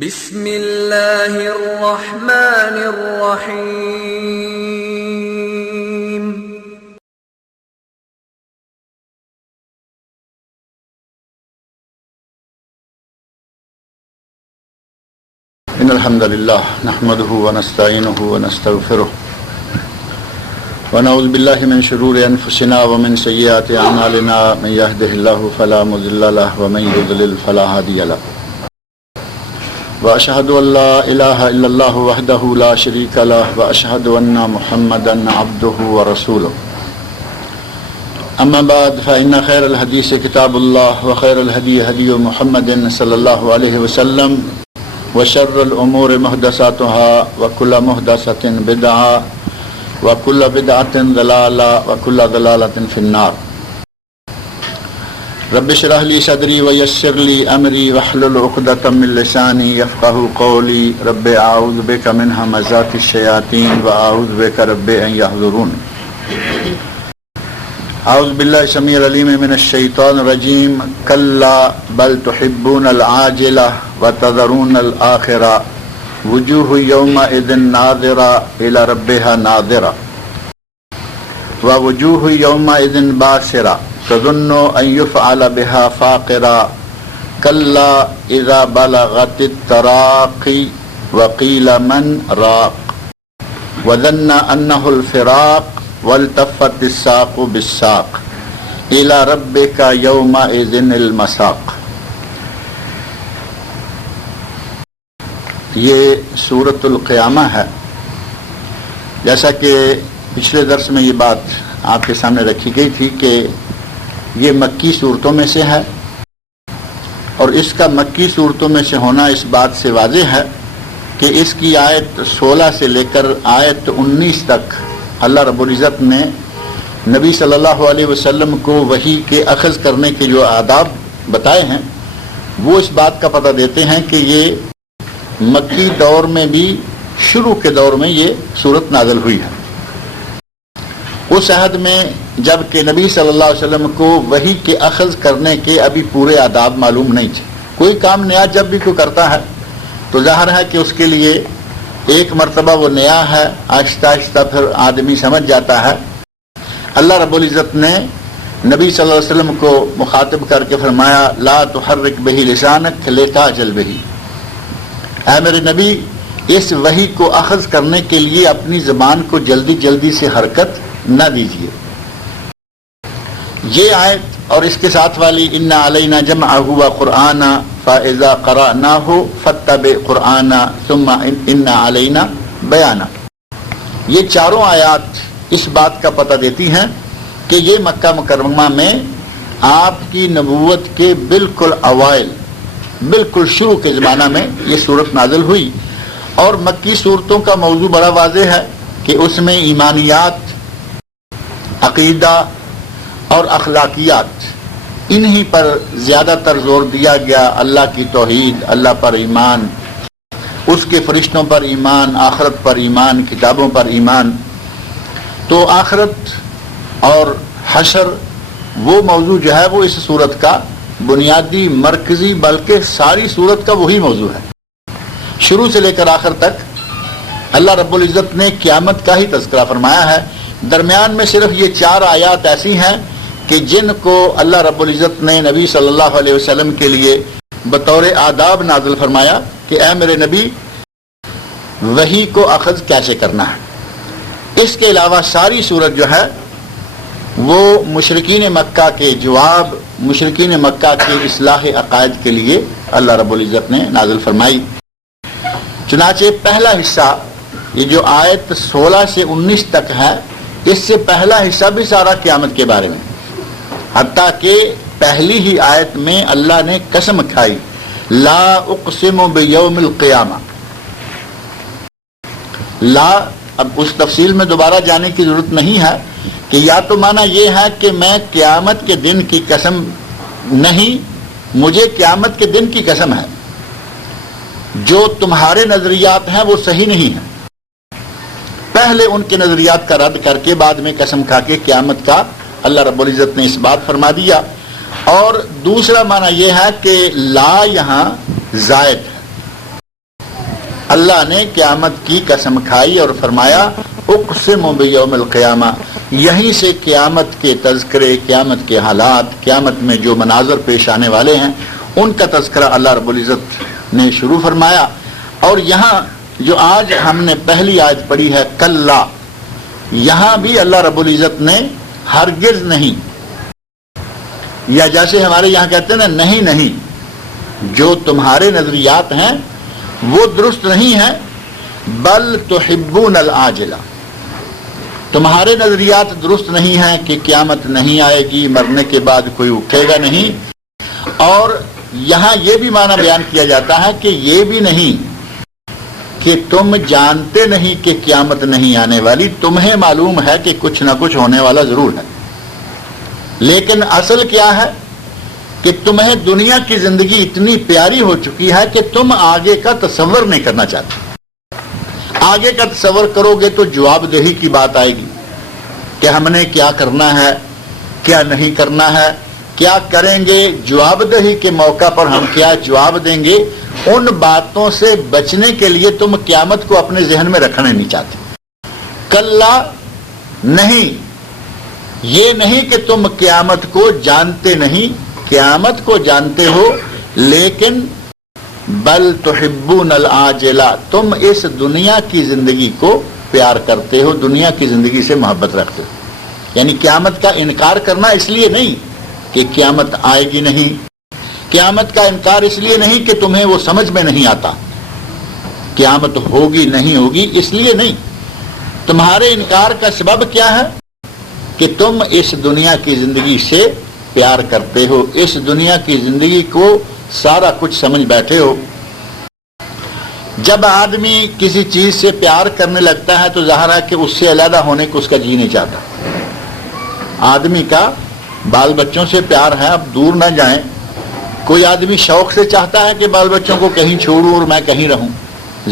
بسم اللہ الرحمن الرحیم ان الحمد للہ نحمده ونستعینه ونستغفره ونعوذ باللہ من شرور انفسنا ومن سیئات اعمالنا من يهده الله فلا مضل له ومن يضلل فلا هادي له واشهد ان لا اله الا الله وحده لا شريك له واشهد ان محمدا عبده ورسوله اما بعد فان خير الحديث كتاب الله وخير الهدي هدي محمد صلى الله عليه وسلم وشر الأمور محدثاتها وكل محدثة بدعة وكل بدعة ضلالة وكل ضلالة في النار رب اشرح لي صدري ويسر لي أمري واحلل عقدة من لساني يفقهوا قولي رب أعوذ بك من همزات الشياطين وأعوذ بك رب أن يحضرون اعوذ باللہ السمیع العلیم من الشیطان الرجیم کلا بل تحبون العاجلہ وتذرون الآخرہ وجوہ یومئذ ناظرہ الی ربها ناظرہ ووجوہ یومئذ باسرہ تظن ان یفعل بها فاقرہ کلا اذا بلغت التراقی وقیل من راق وظن انہ الفراق والتفت الساق بالساق الى ربك يومئذ المساق۔ یہ سورۃ القیامہ ہے۔ جیسا کہ پچھلے درس میں یہ بات آپ کے سامنے رکھی گئی تھی کہ یہ مکی صورتوں میں سے ہے، اور اس کا مکی صورتوں میں سے ہونا اس بات سے واضح ہے کہ اس کی آیت 16 سے لے کر آیت 19 تک اللہ رب العزت نے نبی صلی اللہ علیہ وسلم کو وحی کے اخذ کرنے کے جو آداب بتائے ہیں وہ اس بات کا پتہ دیتے ہیں کہ یہ مکی دور میں بھی شروع کے دور میں یہ صورت نازل ہوئی ہے۔ اس عہد میں جب کہ نبی صلی اللہ علیہ وسلم کو وحی کے اخذ کرنے کے ابھی پورے آداب معلوم نہیں تھے۔ کوئی کام نیا جب بھی کوئی کرتا ہے تو ظاہر ہے کہ اس کے لیے ایک مرتبہ وہ نیا ہے، آہستہ آہستہ پھر آدمی سمجھ جاتا ہے۔ اللہ رب العزت نے نبی صلی اللہ علیہ وسلم کو مخاطب کر کے فرمایا لا تحرک بہ لسانک لتعجل بہ، اے میرے نبی اس وحی کو اخذ کرنے کے لیے اپنی زبان کو جلدی جلدی سے حرکت نہ دیجیے۔ یہ آیت اور اس کے ساتھ والی ان علینا جمعہ وقرآنا فاذا قرأناہ فاتبع قرآنا ثم ان علینا بیانا، یہ چاروں آیات اس بات کا پتہ دیتی ہیں کہ یہ مکہ مکرمہ میں آپ کی نبوت کے بالکل اوائل، بالکل شروع کے زمانہ میں یہ صورت نازل ہوئی۔ اور مکی صورتوں کا موضوع بڑا واضح ہے کہ اس میں ایمانیات، عقیدہ اور اخلاقیات انہی پر زیادہ تر زور دیا گیا۔ اللہ کی توحید، اللہ پر ایمان، اس کے فرشتوں پر ایمان، آخرت پر ایمان، کتابوں پر ایمان۔ تو آخرت اور حشر وہ موضوع جو ہے وہ اس صورت کا بنیادی، مرکزی، بلکہ ساری صورت کا وہی موضوع ہے۔ شروع سے لے کر آخر تک اللہ رب العزت نے قیامت کا ہی تذکرہ فرمایا ہے۔ درمیان میں صرف یہ 4 آیات ایسی ہیں کہ جن کو اللہ رب العزت نے نبی صلی اللہ علیہ وسلم کے لیے بطور آداب نازل فرمایا کہ اے میرے نبی وحی کو اخذ کیسے کرنا ہے۔ اس کے علاوہ ساری صورت جو ہے وہ مشرکین مکہ کے جواب، مشرکین مکہ کے اصلاح عقائد کے لیے اللہ رب العزت نے نازل فرمائی۔ چنانچہ پہلا حصہ یہ جو آیت 16 سے 19 تک ہے، اس سے پہلا حصہ بھی سارا قیامت کے بارے میں، حتیٰ کہ پہلی ہی آیت میں اللہ نے قسم کھائی لا اقسم بیوم القیامہ۔ لا، اب اس تفصیل میں دوبارہ جانے کی ضرورت نہیں ہے کہ یا تو معنی یہ ہے کہ میں قیامت کے دن کی قسم نہیں، مجھے قیامت کے دن کی قسم ہے، جو تمہارے نظریات ہیں وہ صحیح نہیں ہیں۔ پہلے ان کے نظریات کا رد کر کے بعد میں قسم کھا کے قیامت کا اللہ رب العزت نے اس بات فرما دیا۔ اور دوسرا معنی یہ ہے کہ لا یہاں زائد ہے، اللہ نے قیامت کی قسم کھائی اور فرمایا اقسم بیوم القیامہ، یہیں سے قیامت کے تذکرے، قیامت کے حالات، قیامت میں جو مناظر پیش آنے والے ہیں ان کا تذکرہ اللہ رب العزت نے شروع فرمایا۔ اور یہاں جو آج ہم نے پہلی آیت پڑھی ہے کلا، یہاں بھی اللہ رب العزت نے ہرگز نہیں، یا جیسے ہمارے یہاں کہتے ہیں نا نہیں نہیں، جو تمہارے نظریات ہیں وہ درست نہیں ہیں، بل تحبون العاجلہ، تمہارے نظریات درست نہیں ہیں کہ قیامت نہیں آئے گی، مرنے کے بعد کوئی اٹھے گا نہیں۔ اور یہاں یہ بھی معنی بیان کیا جاتا ہے کہ یہ بھی نہیں کہ تم جانتے نہیں کہ قیامت نہیں آنے والی، تمہیں معلوم ہے کہ کچھ نہ کچھ ہونے والا ضرور ہے، لیکن اصل کیا ہے کہ تمہیں دنیا کی زندگی اتنی پیاری ہو چکی ہے کہ تم آگے کا تصور نہیں کرنا چاہتے۔ آگے کا تصور کرو گے تو جواب دہی کی بات آئے گی کہ ہم نے کیا کرنا ہے، کیا نہیں کرنا ہے، کیا کریں گے، جواب دہی کے موقع پر ہم کیا جواب دیں گے۔ ان باتوں سے بچنے کے لیے تم قیامت کو اپنے ذہن میں رکھنا نہیں چاہتے۔ کلا نہیں، یہ نہیں کہ تم قیامت کو جانتے نہیں، قیامت کو جانتے ہو، لیکن بل تحبون العاجلہ، تم اس دنیا کی زندگی کو پیار کرتے ہو، دنیا کی زندگی سے محبت رکھتے ہو۔ یعنی قیامت کا انکار کرنا اس لیے نہیں کہ قیامت آئے گی نہیں، قیامت کا انکار اس لیے نہیں کہ تمہیں وہ سمجھ میں نہیں آتا، قیامت ہوگی نہیں ہوگی اس لیے نہیں، تمہارے انکار کا سبب کیا ہے کہ تم اس دنیا کی زندگی سے پیار کرتے ہو، اس دنیا کی زندگی کو سارا کچھ سمجھ بیٹھے ہو۔ جب آدمی کسی چیز سے پیار کرنے لگتا ہے تو ظاہر ہے کہ اس سے علیحدہ ہونے کو اس کا جی نہیں چاہتا۔ آدمی کا بال بچوں سے پیار ہے، اب دور نہ جائیں، کوئی آدمی شوق سے چاہتا ہے کہ بال بچوں کو کہیں چھوڑوں اور میں کہیں رہوں،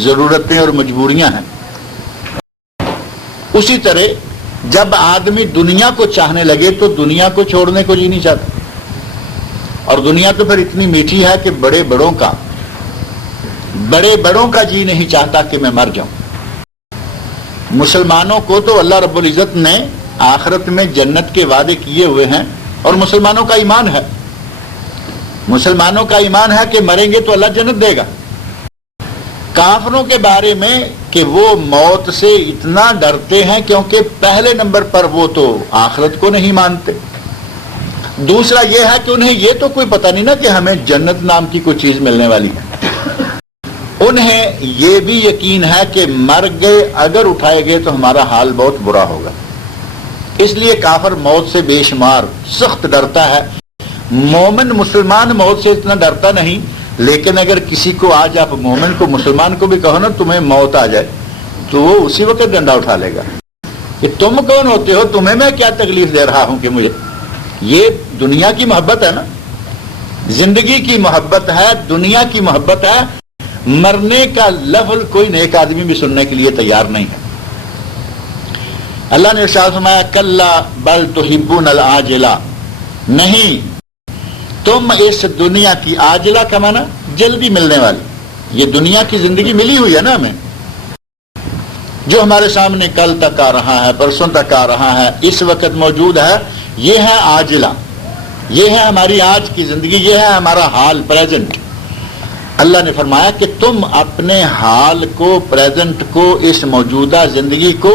ضرورتیں اور مجبوریاں ہیں۔ اسی طرح جب آدمی دنیا کو چاہنے لگے تو دنیا کو چھوڑنے کو جی نہیں چاہتا، اور دنیا تو پھر اتنی میٹھی ہے کہ بڑے بڑوں کا جی نہیں چاہتا کہ میں مر جاؤں۔ مسلمانوں کو تو اللہ رب العزت نے آخرت میں جنت کے وعدے کیے ہوئے ہیں، اور مسلمانوں کا ایمان ہے، مسلمانوں کا ایمان ہے کہ مریں گے تو اللہ جنت دے گا۔ کافروں کے بارے میں کہ وہ موت سے اتنا ڈرتے ہیں کیونکہ پہلے نمبر پر وہ تو آخرت کو نہیں مانتے، دوسرا یہ ہے کہ انہیں یہ تو کوئی پتہ نہیں نا کہ ہمیں جنت نام کی کوئی چیز ملنے والی ہے۔ انہیں یہ بھی یقین ہے کہ مر گئے اگر اٹھائے گئے تو ہمارا حال بہت برا ہوگا، اس لیے کافر موت سے بے شمار سخت ڈرتا ہے۔ مومن مسلمان موت سے اتنا ڈرتا نہیں، لیکن اگر کسی کو آج آپ مومن کو مسلمان کو بھی کہو نا تمہیں موت آ جائے تو وہ اسی وقت ڈنڈا اٹھا لے گا کہ تم کون ہوتے ہو، تمہیں میں کیا تکلیف دے رہا ہوں کہ مجھے۔ یہ دنیا کی محبت ہے نا، زندگی کی محبت ہے، دنیا کی محبت ہے، مرنے کا لفظ کوئی نیک آدمی بھی سننے کے لیے تیار نہیں ہے۔ اللہ نے ارشاد فرمایا کلا بل تحبون العاجلہ، نہیں تم اس دنیا کی، عاجلہ کا معنی جلدی ملنے والی، یہ دنیا کی زندگی ملی ہوئی ہے نا ہمیں، جو ہمارے سامنے کل تک آ رہا ہے، پرسوں تک آ رہا ہے، اس وقت موجود ہے، یہ ہے عاجلہ، یہ ہے ہماری آج کی زندگی، یہ ہے ہمارا حال پریزنٹ۔ اللہ نے فرمایا کہ تم اپنے حال کو، پریزنٹ کو، اس موجودہ زندگی کو،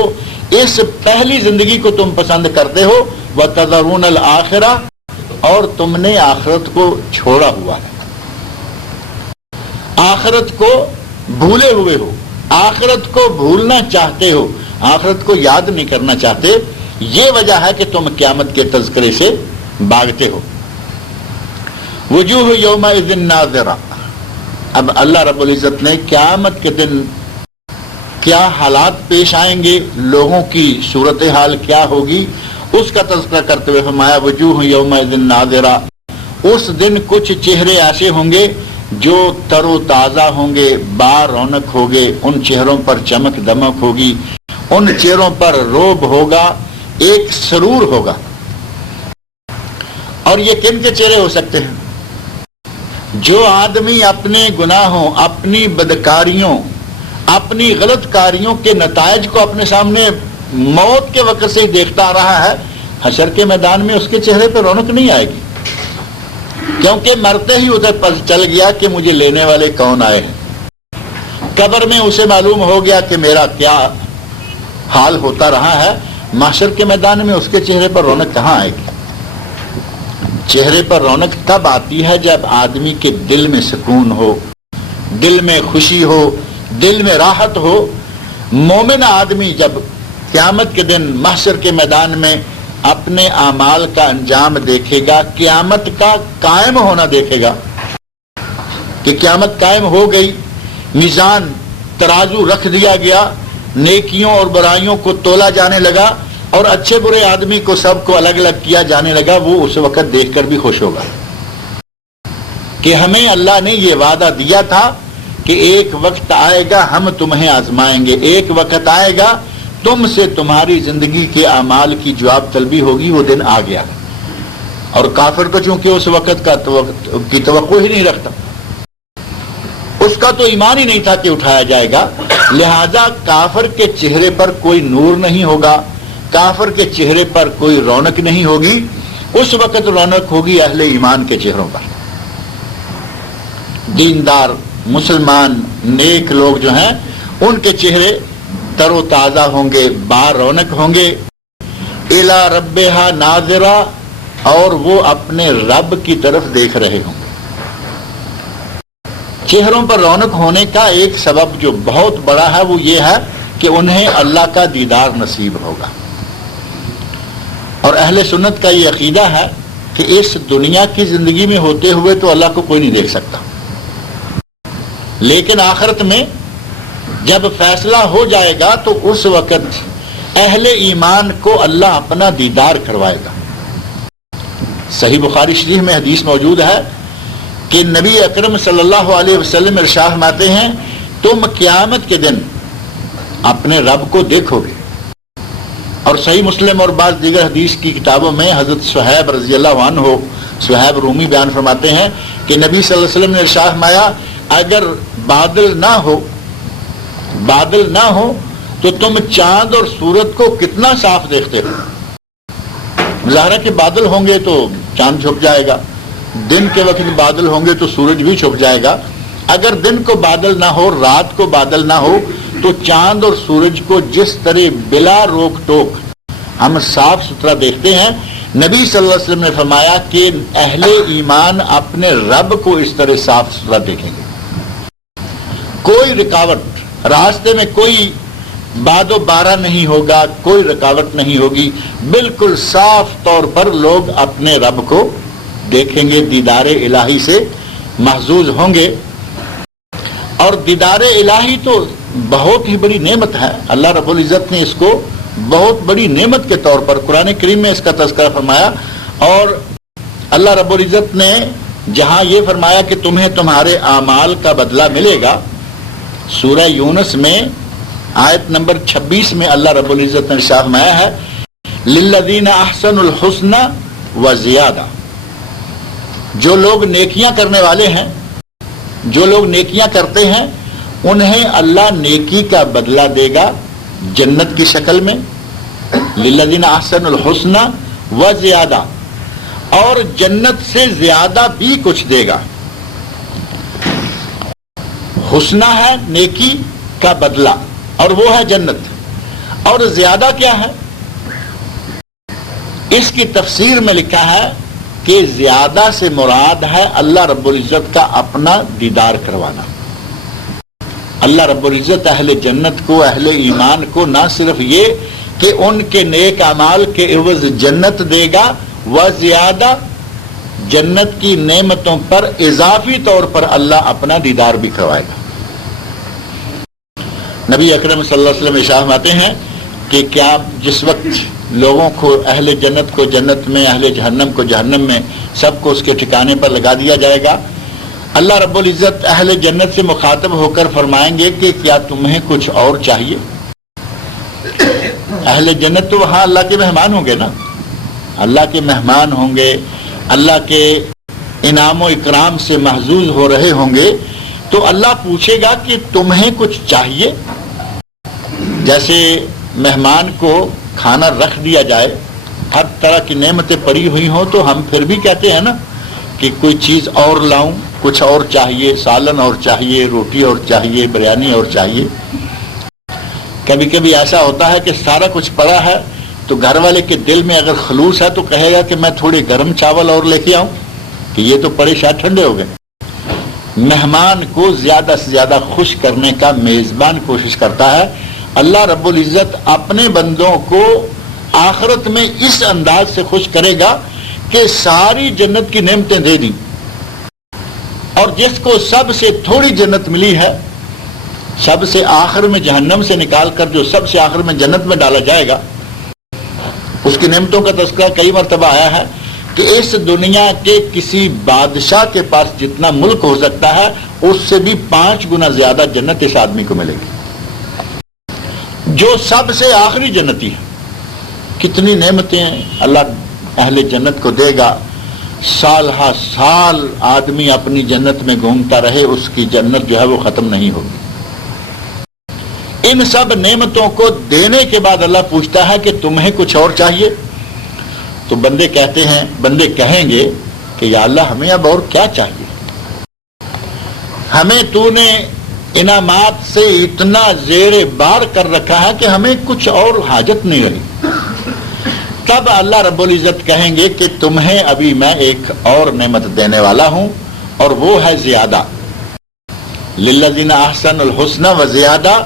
اس پہلی زندگی کو تم پسند کرتے ہو، وَتَذَرُونَ الْآخِرَةَ، اور تم نے آخرت کو چھوڑا ہوا ہے، آخرت کو بھولے ہوئے ہو، آخرت کو بھولنا چاہتے ہو، آخرت کو یاد نہیں کرنا چاہتے، یہ وجہ ہے کہ تم قیامت کے تذکرے سے بھاگتے ہو۔ وجوہ یومئذ ناظرہ، اب اللہ رب العزت نے قیامت کے دن کیا حالات پیش آئیں گے، لوگوں کی صورتحال کیا ہوگی، اس کا تذکرہ کرتے ہوئے فرمایا وجوہ یومئذ ناظرہ، اس دن کچھ چہرے ایسے ہوں گے جو تر و تازہ ہوں گے، با رونق ہوگے، ان چہروں پر چمک دمک ہوگی، ان چہروں پر روب ہوگا، ایک سرور ہوگا۔ اور یہ کن کے چہرے ہو سکتے ہیں؟ جو آدمی اپنے گناہوں، اپنی بدکاریوں، اپنی غلط کاریوں کے نتائج کو اپنے سامنے موت کے وقت سے ہی دیکھتا آ رہا ہے، حشر کے میدان میں اس کے چہرے پہ رونق نہیں آئے گی، کیونکہ مرتے ہی ادھر پتہ چل گیا کہ مجھے لینے والے کون آئے ہیں۔ قبر میں اسے معلوم ہو گیا کہ میرا کیا حال ہوتا رہا ہے، محشر کے میدان میں اس کے چہرے پر رونق کہاں آئے گی؟ چہرے پر رونق تب آتی ہے جب آدمی کے دل میں سکون ہو، دل میں خوشی ہو، دل میں راحت ہو۔ مومن آدمی جب قیامت کے دن محشر کے میدان میں اپنے اعمال کا انجام دیکھے گا، قیامت کا قائم ہونا دیکھے گا کہ قیامت قائم ہو گئی، میزان ترازو رکھ دیا گیا، نیکیوں اور برائیوں کو تولا جانے لگا اور اچھے برے آدمی کو سب کو الگ الگ کیا جانے لگا، وہ اس وقت دیکھ کر بھی خوش ہوگا کہ ہمیں اللہ نے یہ وعدہ دیا تھا کہ ایک وقت آئے گا ہم تمہیں آزمائیں گے، ایک وقت آئے گا تم سے تمہاری زندگی کے اعمال کی جواب طلبی ہوگی، وہ دن آ گیا۔ اور کافر تو چونکہ اس وقت کی توقع ہی نہیں رکھتا، اس کا تو ایمان ہی نہیں تھا کہ اٹھایا جائے گا، لہذا کافر کے چہرے پر کوئی نور نہیں ہوگا، کافر کے چہرے پر کوئی رونق نہیں ہوگی، اس وقت رونق ہوگی اہل ایمان کے چہروں پر۔ دیندار مسلمان نیک لوگ جو ہیں ان کے چہرے تر و تازہ ہوں گے، با رونق ہوں گے، الی ربہا ناظرہ، اور وہ اپنے رب کی طرف دیکھ رہے ہوں گے۔ چہروں پر رونق ہونے کا ایک سبب جو بہت بڑا ہے وہ یہ ہے کہ انہیں اللہ کا دیدار نصیب ہوگا، اور اہل سنت کا یہ عقیدہ ہے کہ اس دنیا کی زندگی میں ہوتے ہوئے تو اللہ کو کوئی نہیں دیکھ سکتا، لیکن آخرت میں جب فیصلہ ہو جائے گا تو اس وقت اہل ایمان کو اللہ اپنا دیدار کروائے گا۔ صحیح بخاری شریف میں حدیث موجود ہے کہ نبی اکرم صلی اللہ علیہ وسلم ارشاد فرماتے ہیں تم قیامت کے دن اپنے رب کو دیکھو گے، اور صحیح مسلم اور بعض دیگر حدیث کی کتابوں میں حضرت صہیب رضی اللہ عنہ، صہیب رومی بیان فرماتے ہیں کہ نبی صلی اللہ علیہ وسلم نے ارشاد فرمایا اگر بادل نہ ہو تو تم چاند اور سورج کو کتنا صاف دیکھتے ہو۔ ظاہر ہے کہ بادل ہوں گے تو چاند چھپ جائے گا، دن کے وقت بادل ہوں گے تو سورج بھی چھپ جائے گا، اگر دن کو بادل نہ ہو، رات کو بادل نہ ہو، تو چاند اور سورج کو جس طرح بلا روک ٹوک ہم صاف ستھرا دیکھتے ہیں، نبی صلی اللہ علیہ وسلم نے فرمایا کہ اہل ایمان اپنے رب کو اس طرح صاف ستھرا دیکھیں گے، کوئی رکاوٹ راستے میں، کوئی باد و بارہ نہیں ہوگا، کوئی رکاوٹ نہیں ہوگی، بالکل صاف طور پر لوگ اپنے رب کو دیکھیں گے، دیدار الہی سے محظوظ ہوں گے۔ اور دیدار الہی تو بہت ہی بڑی نعمت ہے، اللہ رب العزت نے اس کو بہت بڑی نعمت کے طور پر قرآن کریم میں اس کا تذکرہ فرمایا، اور اللہ رب العزت نے جہاں یہ فرمایا کہ تمہیں تمہارے اعمال کا بدلہ ملے گا، سورہ یونس میں آیت نمبر 26 میں اللہ رب العزت نے ارشاد فرمایا ہے للذین احسنوا الحسنى وزیادہ، جو لوگ نیکیاں کرنے والے ہیں، جو لوگ نیکیاں کرتے ہیں انہیں اللہ نیکی کا بدلہ دے گا جنت کی شکل میں، للذین احسنوا الحسنى وزیادہ، اور جنت سے زیادہ بھی کچھ دے گا۔ حسنہ ہے نیکی کا بدلہ اور وہ ہے جنت، اور زیادہ کیا ہے؟ اس کی تفسیر میں لکھا ہے کہ زیادہ سے مراد ہے اللہ رب العزت کا اپنا دیدار کروانا۔ اللہ رب العزت اہل جنت کو، اہل ایمان کو نہ صرف یہ کہ ان کے نیک اعمال کے عوض جنت دے گا، وہ زیادہ جنت کی نعمتوں پر اضافی طور پر اللہ اپنا دیدار بھی کروائے گا۔ نبی اکرم صلی اللہ علیہ وسلم ارشاد فرماتے ہیں کہ کیا جس وقت لوگوں کو، اہل جنت کو جنت میں، اہل جہنم کو جہنم میں، سب کو اس کے ٹھکانے پر لگا دیا جائے گا، اللہ رب العزت اہل جنت سے مخاطب ہو کر فرمائیں گے کہ کیا تمہیں کچھ اور چاہیے؟ اہل جنت تو وہاں اللہ کے مہمان ہوں گے نا، اللہ کے مہمان ہوں گے، اللہ کے انعام و اکرام سے محظوظ ہو رہے ہوں گے، تو اللہ پوچھے گا کہ تمہیں کچھ چاہیے؟ جیسے مہمان کو کھانا رکھ دیا جائے، ہر طرح کی نعمتیں پڑی ہوئی ہوں، تو ہم پھر بھی کہتے ہیں نا کہ کوئی چیز اور لاؤں، کچھ اور چاہیے، سالن اور چاہیے، روٹی اور چاہیے، بریانی اور چاہیے۔ کبھی کبھی ایسا ہوتا ہے کہ سارا کچھ پڑا ہے تو گھر والے کے دل میں اگر خلوص ہے تو کہے گا کہ میں تھوڑے گرم چاول اور لے کے آؤں، کہ یہ تو پڑے شاید ٹھنڈے ہو گئے۔ مہمان کو زیادہ سے زیادہ خوش کرنے کا میزبان کوشش کرتا ہے۔ اللہ رب العزت اپنے بندوں کو آخرت میں اس انداز سے خوش کرے گا کہ ساری جنت کی نعمتیں دے دیں، اور جس کو سب سے تھوڑی جنت ملی ہے، سب سے آخر میں جہنم سے نکال کر جو سب سے آخر میں جنت میں ڈالا جائے گا، اس کی نعمتوں کا تذکرہ کئی مرتبہ آیا ہے کہ اس دنیا کے کسی بادشاہ کے پاس جتنا ملک ہو سکتا ہے اس سے بھی 5 گنا زیادہ جنت اس آدمی کو ملے گی، جو سب سے آخری جنتی ہے۔ کتنی نعمتیں اللہ اہل جنت کو دے گا، سال ہا سال آدمی اپنی جنت میں گھومتا رہے، اس کی جنت جو ہے وہ ختم نہیں ہوگی۔ ان سب نعمتوں کو دینے کے بعد اللہ پوچھتا ہے کہ تمہیں کچھ اور چاہیے؟ تو بندے کہیں گے کہ یا اللہ ہمیں اب اور کیا چاہیے، ہمیں تو نے انعامات سے اتنا زیر بار کر رکھا ہے کہ ہمیں کچھ اور حاجت نہیں رہی۔ تب اللہ رب العزت کہیں گے کہ تمہیں ابھی میں ایک اور نعمت دینے والا ہوں، اور وہ ہے زیادہ، للذین احسنوا الحسنى وزیادہ۔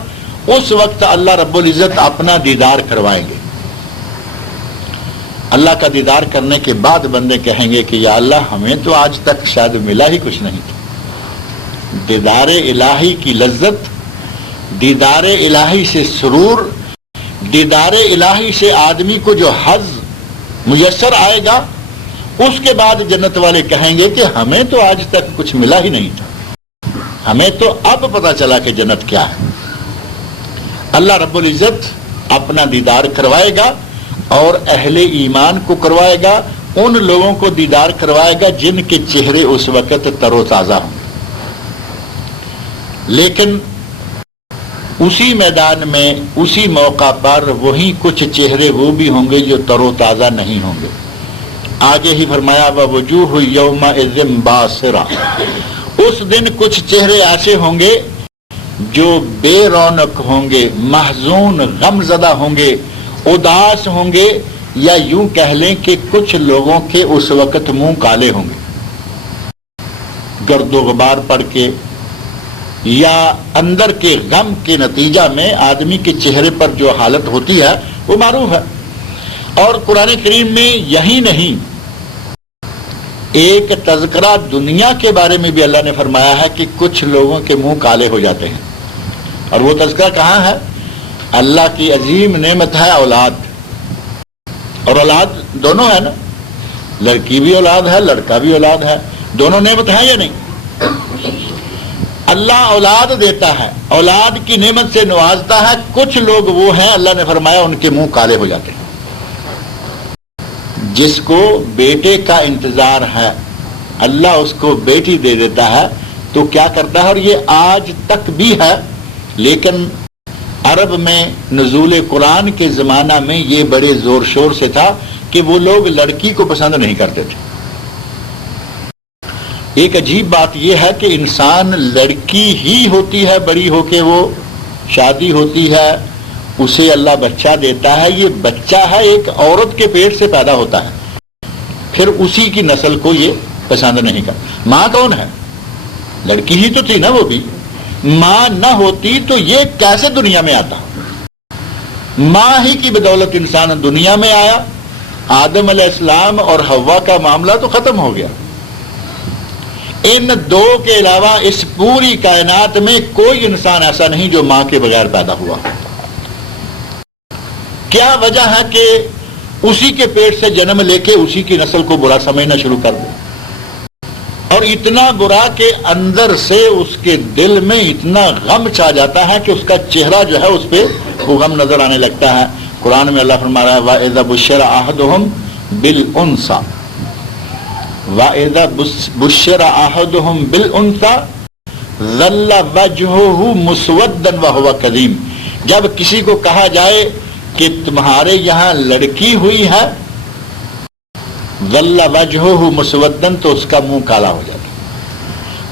اس وقت اللہ رب العزت اپنا دیدار کروائیں گے۔ اللہ کا دیدار کرنے کے بعد بندے کہیں گے کہ یا اللہ ہمیں تو آج تک شاید ملا ہی کچھ نہیں تھا۔ دیدار الہی کی لذت، دیدار الہی سے سرور، دیدار الہی سے آدمی کو جو حظ میسر آئے گا، اس کے بعد جنت والے کہیں گے کہ ہمیں تو آج تک کچھ ملا ہی نہیں تھا، ہمیں تو اب پتا چلا کہ جنت کیا ہے۔ اللہ رب العزت اپنا دیدار کروائے گا، اور اہل ایمان کو کروائے گا، ان لوگوں کو دیدار کروائے گا جن کے چہرے اس وقت تر و تازہ ہوں گے۔ لیکن اسی میدان میں، اسی موقع پر وہی کچھ چہرے وہ بھی ہوں گے جو تر و تازہ نہیں ہوں گے۔ آگے ہی فرمایا وَوُجُوهُ يَوْمَئِذٍ بَاسِرَةٌ، اس دن کچھ چہرے ایسے ہوں گے جو بے رونق ہوں گے، محزون، غم زدہ ہوں گے، اداس ہوں گے، یا یوں کہہ لیں کہ کچھ لوگوں کے اس وقت منہ کالے ہوں گے، گرد و غبار پڑ کے یا اندر کے غم کے نتیجہ میں آدمی کے چہرے پر جو حالت ہوتی ہے وہ معروف ہے۔ اور قرآن کریم میں یہی نہیں، ایک تذکرہ دنیا کے بارے میں بھی اللہ نے فرمایا ہے کہ کچھ لوگوں کے منہ کالے ہو جاتے ہیں، اور وہ تذکرہ کہاں ہے؟ اللہ کی عظیم نعمت ہے اولاد، اور اولاد دونوں ہے نا، لڑکی بھی اولاد ہے، لڑکا بھی اولاد ہے، دونوں نعمت ہے یا نہیں؟ اللہ اولاد دیتا ہے، اولاد کی نعمت سے نوازتا ہے، کچھ لوگ وہ ہیں اللہ نے فرمایا ان کے منہ کالے ہو جاتے ہیں۔ جس کو بیٹے کا انتظار ہے اللہ اس کو بیٹی دے دیتا ہے تو کیا کرتا ہے، اور یہ آج تک بھی ہے، لیکن عرب میں نزول قرآن کے زمانہ میں یہ بڑے زور شور سے تھا کہ وہ لوگ لڑکی کو پسند نہیں کرتے تھے۔ ایک عجیب بات یہ ہے کہ انسان لڑکی ہی ہوتی ہے، بڑی ہو کے وہ شادی ہوتی ہے، اسے اللہ بچہ دیتا ہے، یہ بچہ ہے ایک عورت کے پیٹ سے پیدا ہوتا ہے، پھر اسی کی نسل کو یہ پسند نہیں کرتا۔ ماں کون ہے؟ لڑکی ہی تو تھی نا، وہ بھی ماں نہ ہوتی تو یہ کیسے دنیا میں آتا؟ ماں ہی کی بدولت انسان دنیا میں آیا، آدم علیہ السلام اور حوا کا معاملہ تو ختم ہو گیا۔ ان دو کے علاوہ اس پوری کائنات میں کوئی انسان ایسا نہیں جو ماں کے بغیر پیدا ہوا۔ کیا وجہ ہے کہ اسی کے پیٹ سے جنم لے کے اسی کی نسل کو برا سمجھنا شروع کر دے، اور اتنا برا کہ اندر سے اس کے دل میں اتنا غم چھا جاتا ہے کہ اس کا چہرہ جو ہے اس پہ وہ غم نظر آنے لگتا ہے۔ قرآن میں اللہ فرما رہا ہے وَإِذَا بُشِّرَ أَحَدُهُمْ بِالْأُنْثَىٰ وَإِذَا بُشِّرَ أَحَدُهُمْ بِالْأُنْثَىٰ ظل وجہہ مسودا وہو کظیم، جب کسی کو کہا جائے کہ تمہارے یہاں لڑکی ہوئی ہے، ظل وجہہ مسودا، تو اس کا منہ کالا ہو جاتا،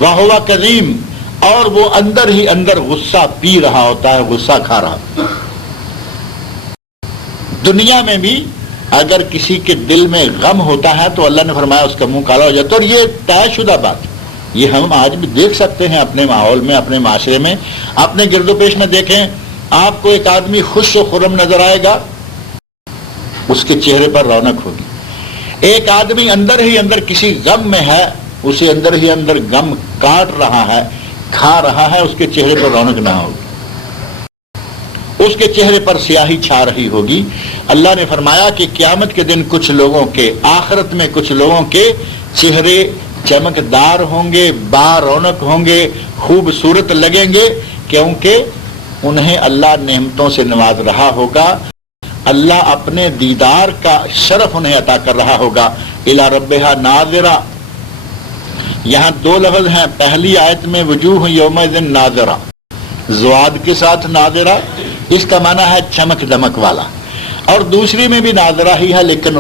وہو کظیم، اور وہ اندر ہی اندر غصہ پی رہا ہوتا ہے، غصہ کھا رہا۔ دنیا میں بھی اگر کسی کے دل میں غم ہوتا ہے تو اللہ نے فرمایا اس کا منہ کالا ہو جاتا ہے، اور یہ طے شدہ بات، یہ ہم آج بھی دیکھ سکتے ہیں اپنے ماحول میں، اپنے معاشرے میں، اپنے گرد و پیش میں دیکھیں، آپ کو ایک آدمی خوش و خرم نظر آئے گا، اس کے چہرے پر رونق ہوگی۔ ایک آدمی اندر ہی اندر کسی غم میں ہے، اسے اندر ہی اندر غم کاٹ رہا ہے، کھا رہا ہے، اس کے چہرے پر رونق نہ ہوگی، اس کے چہرے پر سیاہی چھا رہی ہوگی۔ اللہ نے فرمایا کہ قیامت کے دن کچھ لوگوں کے، آخرت میں کچھ لوگوں کے چہرے چمکدار ہوں گے، با رونق ہوں گے، خوبصورت لگیں گے، کیونکہ انہیں اللہ نعمتوں سے نواز رہا ہوگا، اللہ اپنے دیدار کا شرف انہیں عطا کر رہا ہوگا۔ الی ربہا ناظرہ، یہاں دو لفظ ہیں، پہلی آیت میں وجوہ یومئذ ناظرہ، زواد کے ساتھ ناظرہ، اس کا معنی ہے چمک دمک والا، اور دوسری میں بھی ناظرہ ہی ہے لیکن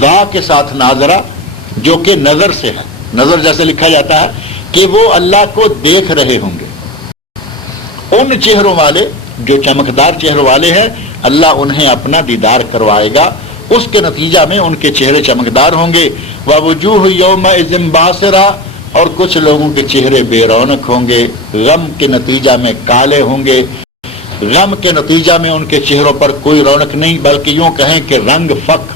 ذا کے ساتھ ناظرہ، جو کہ نظر سے ہے، نظر جیسے لکھا جاتا ہے کہ وہ اللہ کو دیکھ رہے ہوں گے۔ ان چہروں والے جو چمکدار چہروں والے ہیں، اللہ انہیں اپنا دیدار کروائے گا، اس کے نتیجہ میں ان کے چہرے چمکدار ہوں گے۔ وَوُجُوهُ يَوْمَئِذٍ بَاسِرَةٌ، اور کچھ لوگوں کے چہرے بے رونق ہوں گے، غم کے نتیجہ میں کالے ہوں گے، غم کے نتیجہ میں ان کے چہروں پر کوئی رونق نہیں، بلکہ یوں کہیں کہ رنگ فک،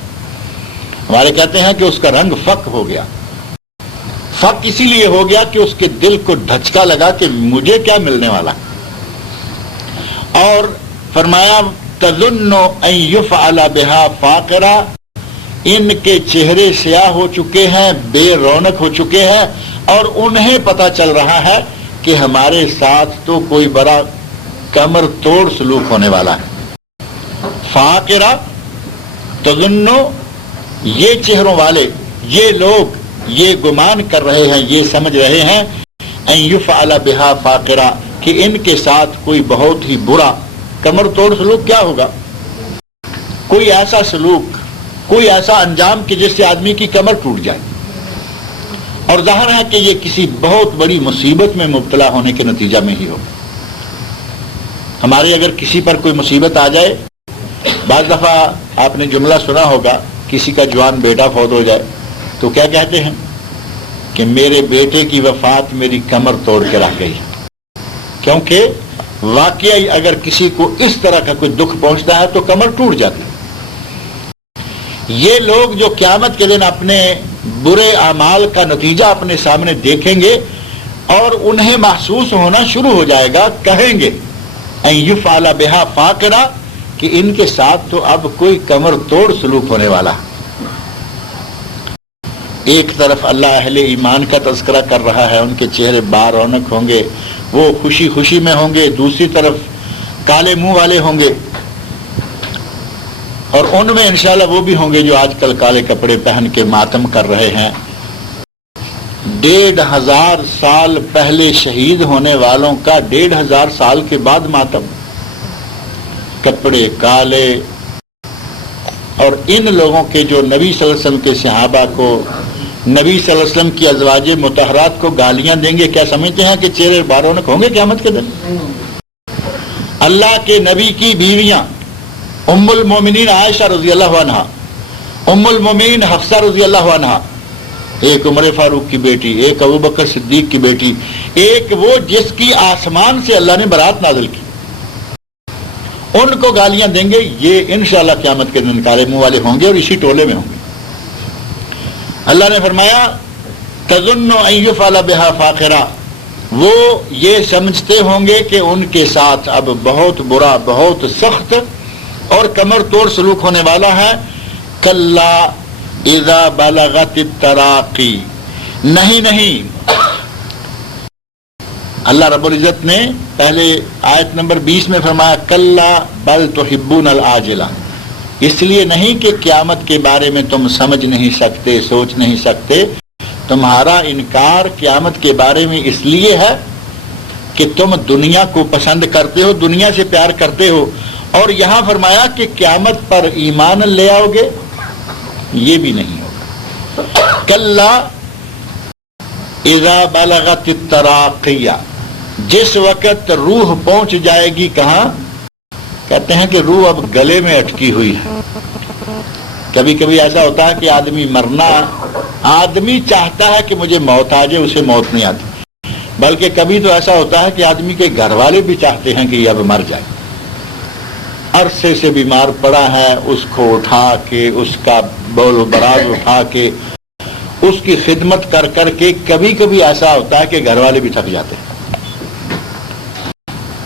ہمارے کہتے ہیں کہ اس کا رنگ فک ہو گیا۔ فک اسی لیے ہو گیا کہ اس کے دل کو دھچکا لگا کہ مجھے کیا ملنے والا، اور فرمایا تظن ان یفعل بها فاقرہ، ان کے چہرے سیاہ ہو چکے ہیں، بے رونق ہو چکے ہیں، اور انہیں پتہ چل رہا ہے کہ ہمارے ساتھ تو کوئی بڑا کمر توڑ سلوک ہونے والا ہے۔ فاقرہ تظن، یہ چہروں والے، یہ لوگ یہ گمان کر رہے ہیں، یہ سمجھ رہے ہیں ان یفعل بها فاقرہ، کہ ان کے ساتھ کوئی بہت ہی برا کمر توڑ سلوک کیا ہوگا، کوئی ایسا سلوک، کوئی ایسا انجام کہ جس سے آدمی کی کمر ٹوٹ جائے، اور ظاہر ہے کہ یہ کسی بہت بڑی مصیبت میں مبتلا ہونے کے نتیجہ میں ہی ہو۔ ہمارے اگر کسی پر کوئی مصیبت آ جائے، بعض دفعہ آپ نے جملہ سنا ہوگا، کسی کا جوان بیٹا فوت ہو جائے تو کیا کہتے ہیں کہ میرے بیٹے کی وفات میری کمر توڑ کے رکھ گئی، کیونکہ واقعی اگر کسی کو اس طرح کا کوئی دکھ پہنچتا ہے تو کمر ٹوٹ جاتی ہے۔ یہ لوگ جو قیامت کے دن اپنے برے اعمال کا نتیجہ اپنے سامنے دیکھیں گے اور انہیں محسوس ہونا شروع ہو جائے گا، کہیں گے ان یفعل بها فاقرہ، کہ ان کے ساتھ تو اب کوئی کمر توڑ سلوک ہونے والا۔ ایک طرف اللہ اہل ایمان کا تذکرہ کر رہا ہے، ان کے چہرے با رونق ہوں گے، وہ خوشی خوشی میں ہوں گے، دوسری طرف کالے منہ والے ہوں گے، اور ان میں انشاءاللہ وہ بھی ہوں گے جو آج کل کالے کپڑے پہن کے ماتم کر رہے ہیں۔ 1500 سال پہلے شہید ہونے والوں کا 1500 سال کے بعد ماتم، کپڑے کالے، اور ان لوگوں کے جو نبی صلی اللہ علیہ وسلم کے صحابہ کو، نبی صلی اللہ علیہ وسلم کی ازواج مطہرات کو گالیاں دیں گے، کیا سمجھتے ہیں کہ چہرے بارونق ہوں گے قیامت کے دن؟ اللہ کے نبی کی بیویاں ام المومنین عائشہ رضی اللہ عنہا، ام المومنین حفصہ رضی اللہ عنہا، ایک عمر فاروق کی بیٹی، ایک ابوبکر صدیق کی بیٹی، ایک وہ جس کی آسمان سے اللہ نے برات نازل کی، ان کو گالیاں دیں گے، یہ انشاءاللہ قیامت کے دن کالے منہ والے ہوں گے اور اسی ٹولے میں ہوں گے۔ اللہ نے فرمایا تظن ان یفعل بها فاقرہ، وہ یہ سمجھتے ہوں گے کہ ان کے ساتھ اب بہت برا، بہت سخت اور کمر توڑ سلوک ہونے والا ہے۔ کلا اذا بلغت التراقی، نہیں، اللہ رب العزت نے پہلے آیت نمبر 20 میں فرمایا کلا بل تحبون العاجلہ، اس لیے نہیں کہ قیامت کے بارے میں تم سمجھ نہیں سکتے، سوچ نہیں سکتے، تمہارا انکار قیامت کے بارے میں اس لیے ہے کہ تم دنیا کو پسند کرتے ہو، دنیا سے پیار کرتے ہو، اور یہاں فرمایا کہ قیامت پر ایمان لے آؤ گے، یہ بھی نہیں ہوگا۔ کلا اذا بلغت التراقیہ، جس وقت روح پہنچ جائے گی کہاں؟ کہتے ہیں کہ روح اب گلے میں اٹکی ہوئی ہے۔ کبھی کبھی ایسا ہوتا ہے کہ آدمی چاہتا ہے کہ مجھے موت آ جائے، اسے موت نہیں آتی، بلکہ کبھی تو ایسا ہوتا ہے کہ آدمی کے گھر والے بھی چاہتے ہیں کہ یہ اب مر جائے، عرصے سے بیمار پڑا ہے، اس کو اٹھا کے، اس کا بول و براز اٹھا کے، اس کی خدمت کر کر کے کبھی کبھی ایسا ہوتا ہے کہ گھر والے بھی تھک جاتے ہیں،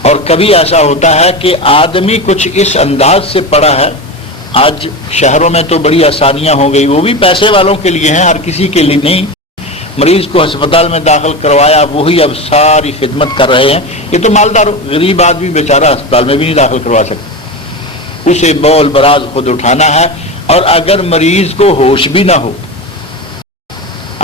اور کبھی ایسا ہوتا ہے کہ آدمی کچھ اس انداز سے پڑا ہے۔ آج شہروں میں تو بڑی آسانیاں ہو گئی، وہ بھی پیسے والوں کے لیے ہیں، ہر کسی کے لیے نہیں۔ مریض کو ہسپتال میں داخل کروایا، وہی اب ساری خدمت کر رہے ہیں۔ یہ تو مالدار غریب آدمی بیچارہ ہسپتال میں بھی نہیں داخل کروا سکتا، اسے بول براز خود اٹھانا ہے۔ اور اگر مریض کو ہوش بھی نہ ہو،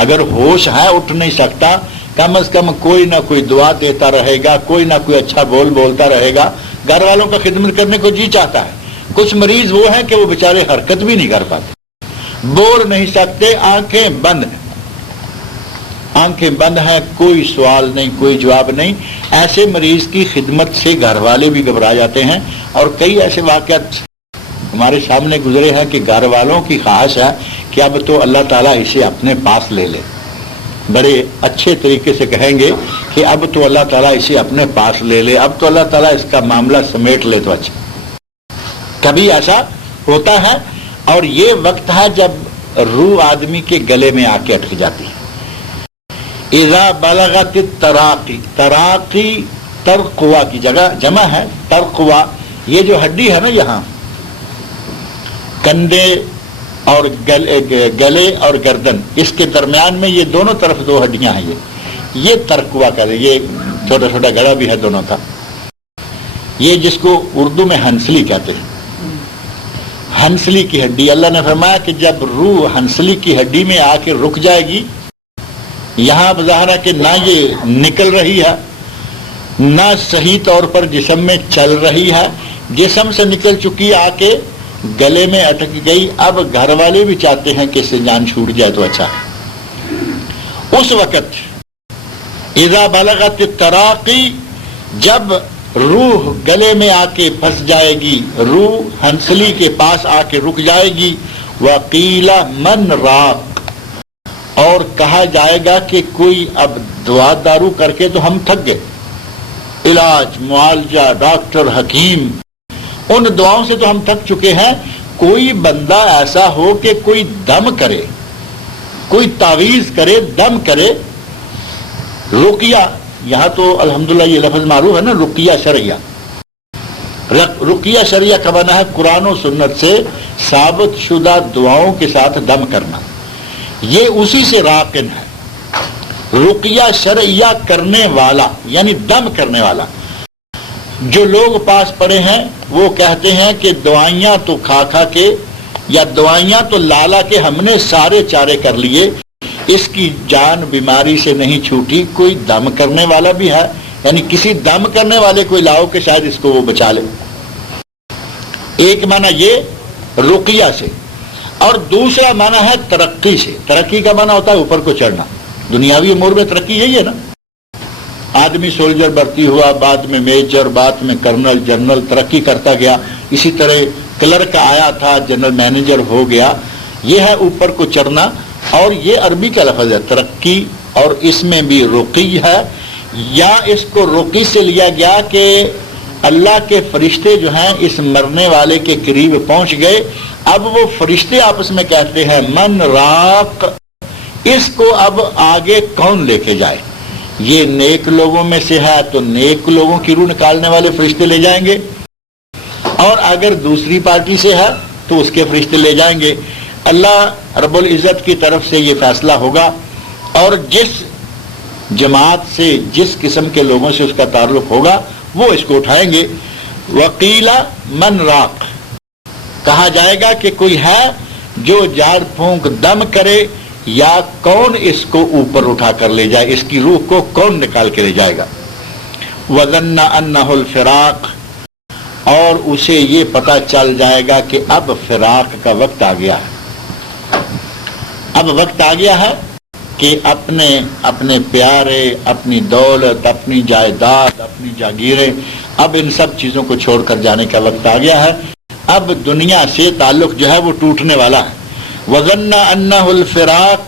اگر ہوش ہے اٹھ نہیں سکتا، کم از کم کوئی نہ کوئی دعا دیتا رہے گا، کوئی نہ کوئی اچھا بول بولتا رہے گا، گھر والوں کا خدمت کرنے کو جی چاہتا ہے۔ کچھ مریض وہ ہیں کہ وہ بیچارے حرکت بھی نہیں کر پاتے، بول نہیں سکتے، آنکھیں بند ہیں، آنکھیں بند ہیں، کوئی سوال نہیں، کوئی جواب نہیں۔ ایسے مریض کی خدمت سے گھر والے بھی گھبرا جاتے ہیں، اور کئی ایسے واقعات ہمارے سامنے گزرے ہیں کہ گھر والوں کی خواہش ہے کہ اب تو اللہ تعالیٰ اسے اپنے پاس لے لے، بڑے اچھے طریقے سے کہیں گے کہ اب تو اللہ تعالیٰ اسے اپنے پاس لے لے، اب تو اللہ تعالیٰ اس کا معاملہ سمیٹ لے تو اچھا۔ کبھی ایسا ہوتا ہے، اور یہ وقت ہے جب روح آدمی کے گلے میں آ کے اٹک جاتی ہے۔ اذا بلغت التراقی، تراقی ترقوا کی جگہ جمع ہے، ترقوا یہ جو ہڈی ہے نا یہاں کندھے اور گلے اور گردن، اس کے درمیان میں یہ دونوں طرف دو ہڈیاں ہیں، یہ ترقوا کا، یہ چھوٹا چھوٹا گڑا بھی ہے دونوں کا، یہ جس کو اردو میں ہنسلی کہتے ہیں، ہنسلی کی ہڈی۔ اللہ نے فرمایا کہ جب روح ہنسلی کی ہڈی میں آ کے رک جائے گی، یہاں بظاہر ہے کہ نہ یہ نکل رہی ہے، نہ صحیح طور پر جسم میں چل رہی ہے، جسم سے نکل چکی آ کے گلے میں اٹک گئی، اب گھر والے بھی چاہتے ہیں کہ اس سے جان چھوٹ جائے تو اچھا ہے۔ اس وقت اذا بلغت التراقی، جب روح گلے میں آ کے پھنس جائے گی، روح ہنسلی کے پاس آ کے رک جائے گی، وقیل من راق، اور کہا جائے گا کہ کوئی اب دعا دارو کر کے تو ہم تھک گئے، علاج معالجہ ڈاکٹر حکیم ان دعاؤں سے تو ہم تھک چکے ہیں، کوئی بندہ ایسا ہو کہ کوئی دم کرے، کوئی تعویذ کرے، دم کرے، رقیہ، یہاں تو الحمدللہ یہ لفظ معروف ہے نا، رقیہ شرعیہ۔ رقیہ شرعیہ کا معنی ہے قرآن و سنت سے ثابت شدہ دعاؤں کے ساتھ دم کرنا، یہ اسی سے راقن ہے۔ رقیہ شرعیہ کرنے والا یعنی دم کرنے والا، جو لوگ پاس پڑے ہیں وہ کہتے ہیں کہ دوائیاں تو کھا کھا کے یا دوائیاں تو لالا کے ہم نے سارے چارے کر لیے، اس کی جان بیماری سے نہیں چھوٹی، کوئی دم کرنے والا بھی ہے، یعنی کسی دم کرنے والے کو لاؤ کہ شاید اس کو وہ بچا لے۔ ایک معنی یہ رقیہ سے، اور دوسرا معنی ہے ترقی سے۔ ترقی کا معنی ہوتا ہے اوپر کو چڑھنا، دنیاوی امور میں ترقی یہی ہے نا، آدمی سولجر بھرتی ہوا، بعد میں میجر، بعد میں کرنل، جنرل، ترقی کرتا گیا، اسی طرح کلرک آیا تھا، جنرل مینیجر ہو گیا، یہ ہے اوپر کو چڑھنا۔ اور یہ عربی کا لفظ ہے ترقی، اور اس میں بھی رقی ہے، یا اس کو رقی سے لیا گیا کہ اللہ کے فرشتے جو ہیں اس مرنے والے کے قریب پہنچ گئے، اب وہ فرشتے آپس میں کہتے ہیں من راق، اس کو اب آگے کون لے کے جائے، یہ نیک لوگوں میں سے ہے تو نیک لوگوں کی روح نکالنے والے فرشتے لے جائیں گے، اور اگر دوسری پارٹی سے ہے تو اس کے فرشتے لے جائیں گے۔ اللہ رب العزت کی طرف سے یہ فیصلہ ہوگا، اور جس جماعت سے، جس قسم کے لوگوں سے اس کا تعلق ہوگا وہ اس کو اٹھائیں گے۔ وقیل من راق، کہا جائے گا کہ کوئی ہے جو جھاڑ پھونک دم کرے، یا کون اس کو اوپر اٹھا کر لے جائے, اس کی روح کو کون نکال کے لے جائے گا. وَظَنَّ أَنَّهُ الْفِرَاقُ, اور اسے یہ پتہ چل جائے گا کہ اب فراق کا وقت آ گیا ہے, اب وقت آ گیا ہے کہ اپنے پیارے, اپنی دولت, اپنی جائیداد, اپنی جاگیریں, اب ان سب چیزوں کو چھوڑ کر جانے کا وقت آ گیا ہے. اب دنیا سے تعلق جو ہے وہ ٹوٹنے والا ہے. وَظَنَّ أَنَّهُ الْفِرَاقُ,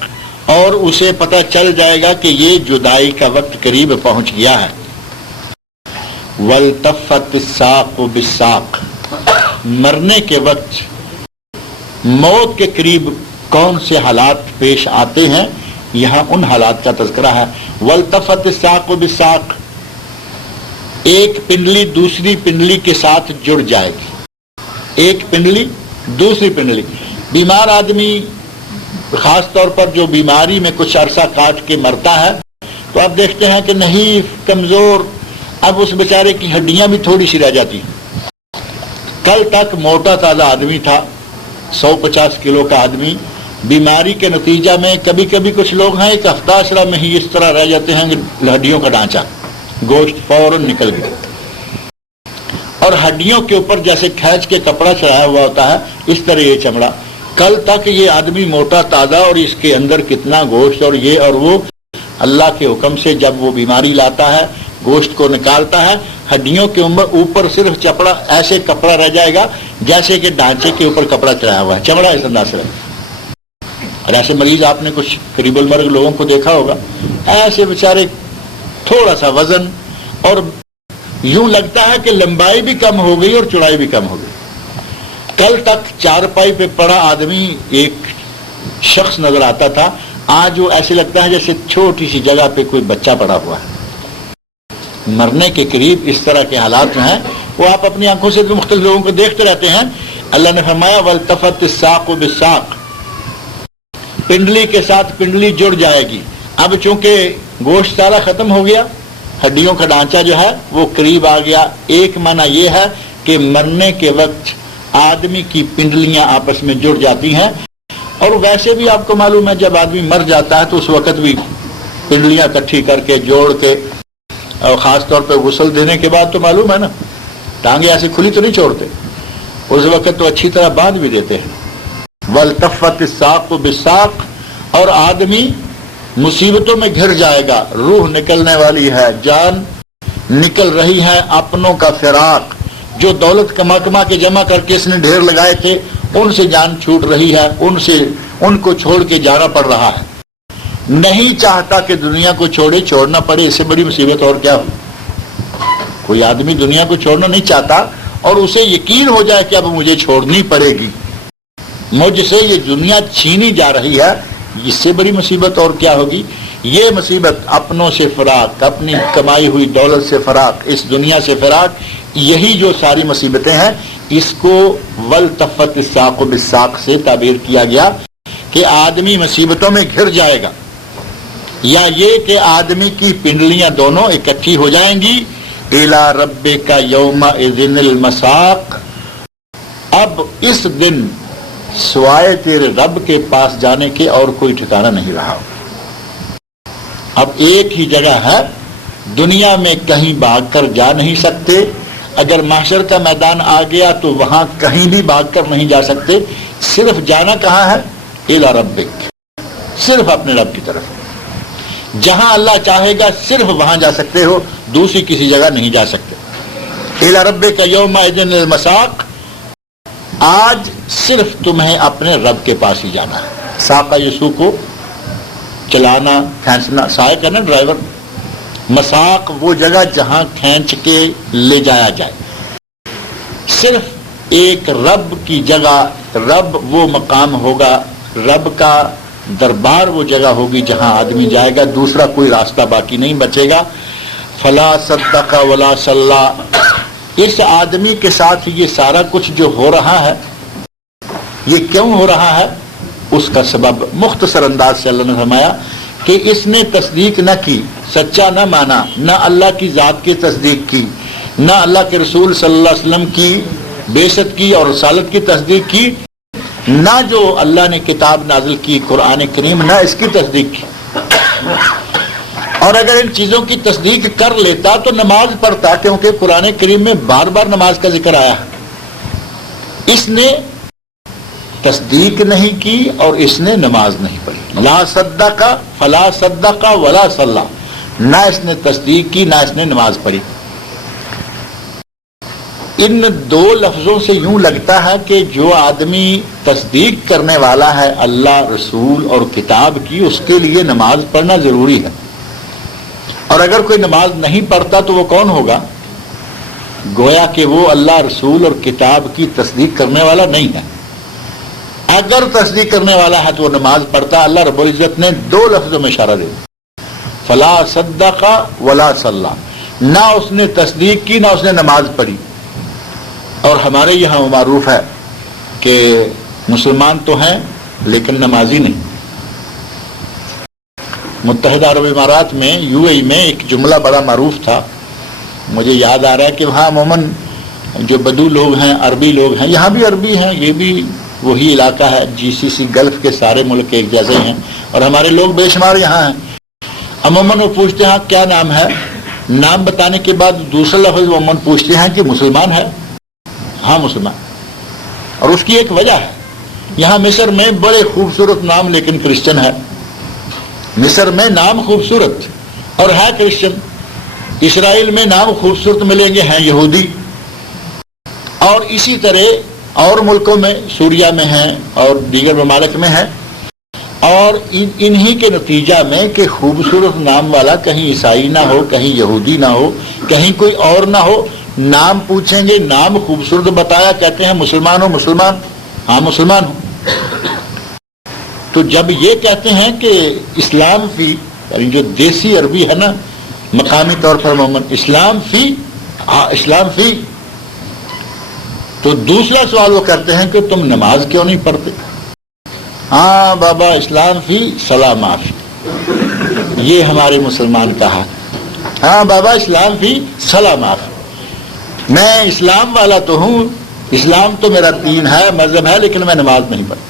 اور اسے پتہ چل جائے گا کہ یہ جدائی کا وقت قریب پہنچ گیا ہے. وَالْتَفَّتِ السَّاقُ بِالسَّاقِ, مرنے کے وقت موت کے قریب کون سے حالات پیش آتے ہیں, یہاں ان حالات کا تذکرہ ہے. وَالْتَفَّتِ السَّاقُ بِالسَّاقِ, ایک پنڈلی دوسری پنڈلی کے ساتھ جڑ جائے گی, ایک پنڈلی دوسری پنڈلی. بیمار آدمی خاص طور پر جو بیماری میں کچھ عرصہ کاٹ کے مرتا ہے تو آپ دیکھتے ہیں کہ نحیف, کمزور, اب اس بیچارے کی ہڈیاں بھی تھوڑی سی رہ جاتی ہیں. کل تک موٹا تازہ آدمی تھا, 150 کلو کا آدمی, بیماری کے نتیجہ میں کبھی کبھی کچھ لوگ ہیں ایک ہفتہ عشرہ میں ہی اس طرح رہ جاتے ہیں کہ ہڈیوں کا ڈھانچہ, گوشت فوراً نکل گیا, اور ہڈیوں کے اوپر جیسے کھینچ کے کپڑا چڑھایا ہوا ہوتا ہے اس طرح یہ چمڑا. کل تک یہ آدمی موٹا تازہ اور اس کے اندر کتنا گوشت اور یہ اور وہ, اللہ کے حکم سے جب وہ بیماری لاتا ہے گوشت کو نکالتا ہے, ہڈیوں کے اوپر صرف چپڑا, ایسے کپڑا رہ جائے گا جیسے کہ ڈھانچے کے اوپر کپڑا چڑھایا ہوا ہے, چمڑا اس انداز سے. اور ایسے مریض آپ نے کچھ قریب المرگ لوگوں کو دیکھا ہوگا, ایسے بیچارے تھوڑا سا وزن, اور یوں لگتا ہے کہ لمبائی بھی کم ہو گئی اور چوڑائی بھی کم ہو گئی. کل تک چارپائی پہ پڑا آدمی ایک شخص نظر آتا تھا, آج وہ ایسے لگتا ہے جیسے چھوٹی سی جگہ پہ کوئی بچہ پڑا ہوا ہے. مرنے کے قریب اس طرح کے حالات جو ہیں وہ آپ اپنی آنکھوں سے مختلف لوگوں کو دیکھتے رہتے ہیں. اللہ نے فرمایا وَالْتَفَتِ السَّاقُ بِالسَّاقِ, پنڈلی کے ساتھ پنڈلی جڑ جائے گی. اب چونکہ گوشت سارا ختم ہو گیا, ہڈیوں کا ڈھانچہ جو ہے وہ قریب آ گیا. ایک معنی یہ ہے کہ مرنے کے وقت آدمی کی پنڈلیاں آپس میں جڑ جاتی ہیں, اور ویسے بھی آپ کو معلوم ہے جب آدمی مر جاتا ہے تو اس وقت بھی پنڈلیاں اکٹھی کر کے جوڑ کے, اور خاص طور پہ غسل دینے کے بعد تو معلوم ہے نا, ٹانگیں ایسی کھلی تو نہیں چھوڑتے, اس وقت تو اچھی طرح باندھ بھی دیتے ہیں. وَالْتَفَّتِ السَّاقُ بِالسَّاقِ, اور آدمی مصیبتوں میں گھر جائے گا, روح نکلنے والی ہے, جان نکل رہی ہے. اپنوں کا فراق, جو دولت کما کے جمع کر کے اس نے ڈھیر لگائے تھے ان سے جان چھوٹ رہی ہے, ان کو چھوڑ کے جانا پڑ رہا ہے. نہیں چاہتا کہ دنیا کو چھوڑنا پڑے, اس سے بڑی مصیبت اور کیا ہو. کوئی آدمی دنیا کو چھوڑنا نہیں چاہتا اور اسے یقین ہو جائے کہ اب مجھے چھوڑنی پڑے گی, مجھ سے یہ دنیا چھینی جا رہی ہے, اس سے بڑی مصیبت اور کیا ہوگی. یہ مصیبت اپنوں سے فراق, اپنی کمائی ہوئی دولت سے فراق, اس دنیا سے فراق, یہی جو ساری مصیبتیں ہیں اس کو وَالْتَفَّتِ السَّاقُ بِالسَّاقِ سے تعبیر کیا گیا کہ آدمی مصیبتوں میں گھر جائے گا, یا یہ کہ آدمی کی پنڈلیاں دونوں اکٹھی ہو جائیں گی. إِلَىٰ رَبِّكَ يَوْمَئِذٍ الْمَسَاقُ, اب اس دن سوائے تیرے رب کے پاس جانے کے اور کوئی ٹھکانہ نہیں رہا. اب ایک ہی جگہ ہے, دنیا میں کہیں بھاگ کر جا نہیں سکتے. اگر محشر کا میدان آ گیا تو وہاں کہیں بھی بھاگ کر نہیں جا سکتے. صرف جانا کہاں ہے؟ إِلَىٰ رَبِّكَ, صرف اپنے رب کی طرف. جہاں اللہ چاہے گا صرف وہاں جا سکتے ہو, دوسری کسی جگہ نہیں جا سکتے. إِلَىٰ رَبِّكَ يَوْمَئِذٍ الْمَسَاقُ, آج صرف تمہیں اپنے رب کے پاس ہی جانا ہے. ساقہ یسوع کو چلانا, کھینچنا, سائق ہے نا ڈرائیور. مساق وہ جگہ جہاں کھینچ کے لے جایا جائے. صرف ایک رب کی جگہ, رب وہ مقام ہوگا, رب کا دربار وہ جگہ ہوگی جہاں آدمی جائے گا, دوسرا کوئی راستہ باقی نہیں بچے گا. فلا صدق ولا صلی, اس آدمی کے ساتھ یہ سارا کچھ جو ہو رہا ہے یہ کیوں ہو رہا ہے, اس کا سبب مختصر انداز سے اللہ نے فرمایا کہ اس نے تصدیق نہ کی, سچا نہ مانا, نہ اللہ کی ذات کی تصدیق کی, نہ اللہ کے رسول صلی اللہ علیہ وسلم کی بعثت کی اور رسالت کی تصدیق کی. نہ جو اللہ نے کتاب نازل کی قرآن کریم، نہ اس کی تصدیق کی. اور اگر ان چیزوں کی تصدیق کر لیتا تو نماز پڑھتا، کیونکہ قرآن کریم میں بار بار نماز کا ذکر آیا ہے. اس نے تصدیق نہیں کی اور اس نے نماز نہیں پڑھی. لا صدق فلا صدق ولا صلی، نہ اس نے تصدیق کی نہ اس نے نماز پڑھی. ان دو لفظوں سے یوں لگتا ہے کہ جو آدمی تصدیق کرنے والا ہے اللہ، رسول اور کتاب کی، اس کے لیے نماز پڑھنا ضروری ہے. اور اگر کوئی نماز نہیں پڑھتا تو وہ کون ہوگا؟ گویا کہ وہ اللہ، رسول اور کتاب کی تصدیق کرنے والا نہیں ہے. اگر تصدیق کرنے والا ہے تو وہ نماز پڑھتا. اللہ رب العزت نے دو لفظوں میں اشارہ دیا، فلا صدق ولا صلی، نہ اس نے تصدیق کی نہ اس نے نماز پڑھی. اور ہمارے یہاں معروف ہے کہ مسلمان تو ہیں لیکن نمازی نہیں. متحدہ عرب امارات میں UAE میں ایک جملہ بڑا معروف تھا، مجھے یاد آ رہا ہے کہ وہاں عموماً جو بدو لوگ ہیں، عربی لوگ ہیں، یہاں بھی عربی ہیں، یہ بھی وہی علاقہ ہے، GCC گلف کے سارے ملک ایک جیسے ہیں اور ہمارے لوگ بے شمار یہاں ہیں. عموماً وہ پوچھتے ہیں کیا نام ہے، نام بتانے کے بعد دوسرا لفظ وہ عموماً پوچھتے ہیں کہ مسلمان ہے؟ ہاں مسلمان. اور اس کی ایک وجہ ہے، یہاں مصر میں بڑے خوبصورت نام لیکن کرسچن ہے. مصر میں نام خوبصورت اور ہے کرسچن. اسرائیل میں نام خوبصورت ملیں گے، ہیں یہودی. اور اسی طرح اور ملکوں میں، سوریہ میں ہیں اور دیگر ممالک میں ہیں. اور انہی کے نتیجہ میں کہ خوبصورت نام والا کہیں عیسائی نہ ہو، کہیں یہودی نہ ہو، کہیں کوئی اور نہ ہو، نام پوچھیں گے، نام خوبصورت بتایا، کہتے ہیں مسلمان ہو؟ مسلمان، ہاں مسلمان ہوں. تو جب یہ کہتے ہیں کہ اسلام فی، یعنی جو دیسی عربی ہے نا، مقامی طور پر محمد اسلام فی، ہاں اسلام فی، تو دوسرا سوال وہ کرتے ہیں کہ تم نماز کیوں نہیں پڑھتے؟ ہاں بابا اسلام فی صلاح معافی، یہ ہمارے مسلمان کا حق. ہاں بابا اسلام فی صلاح معافی، میں اسلام والا تو ہوں، اسلام تو میرا دین ہے، مذہب ہے، لیکن میں نماز نہیں پڑھتا.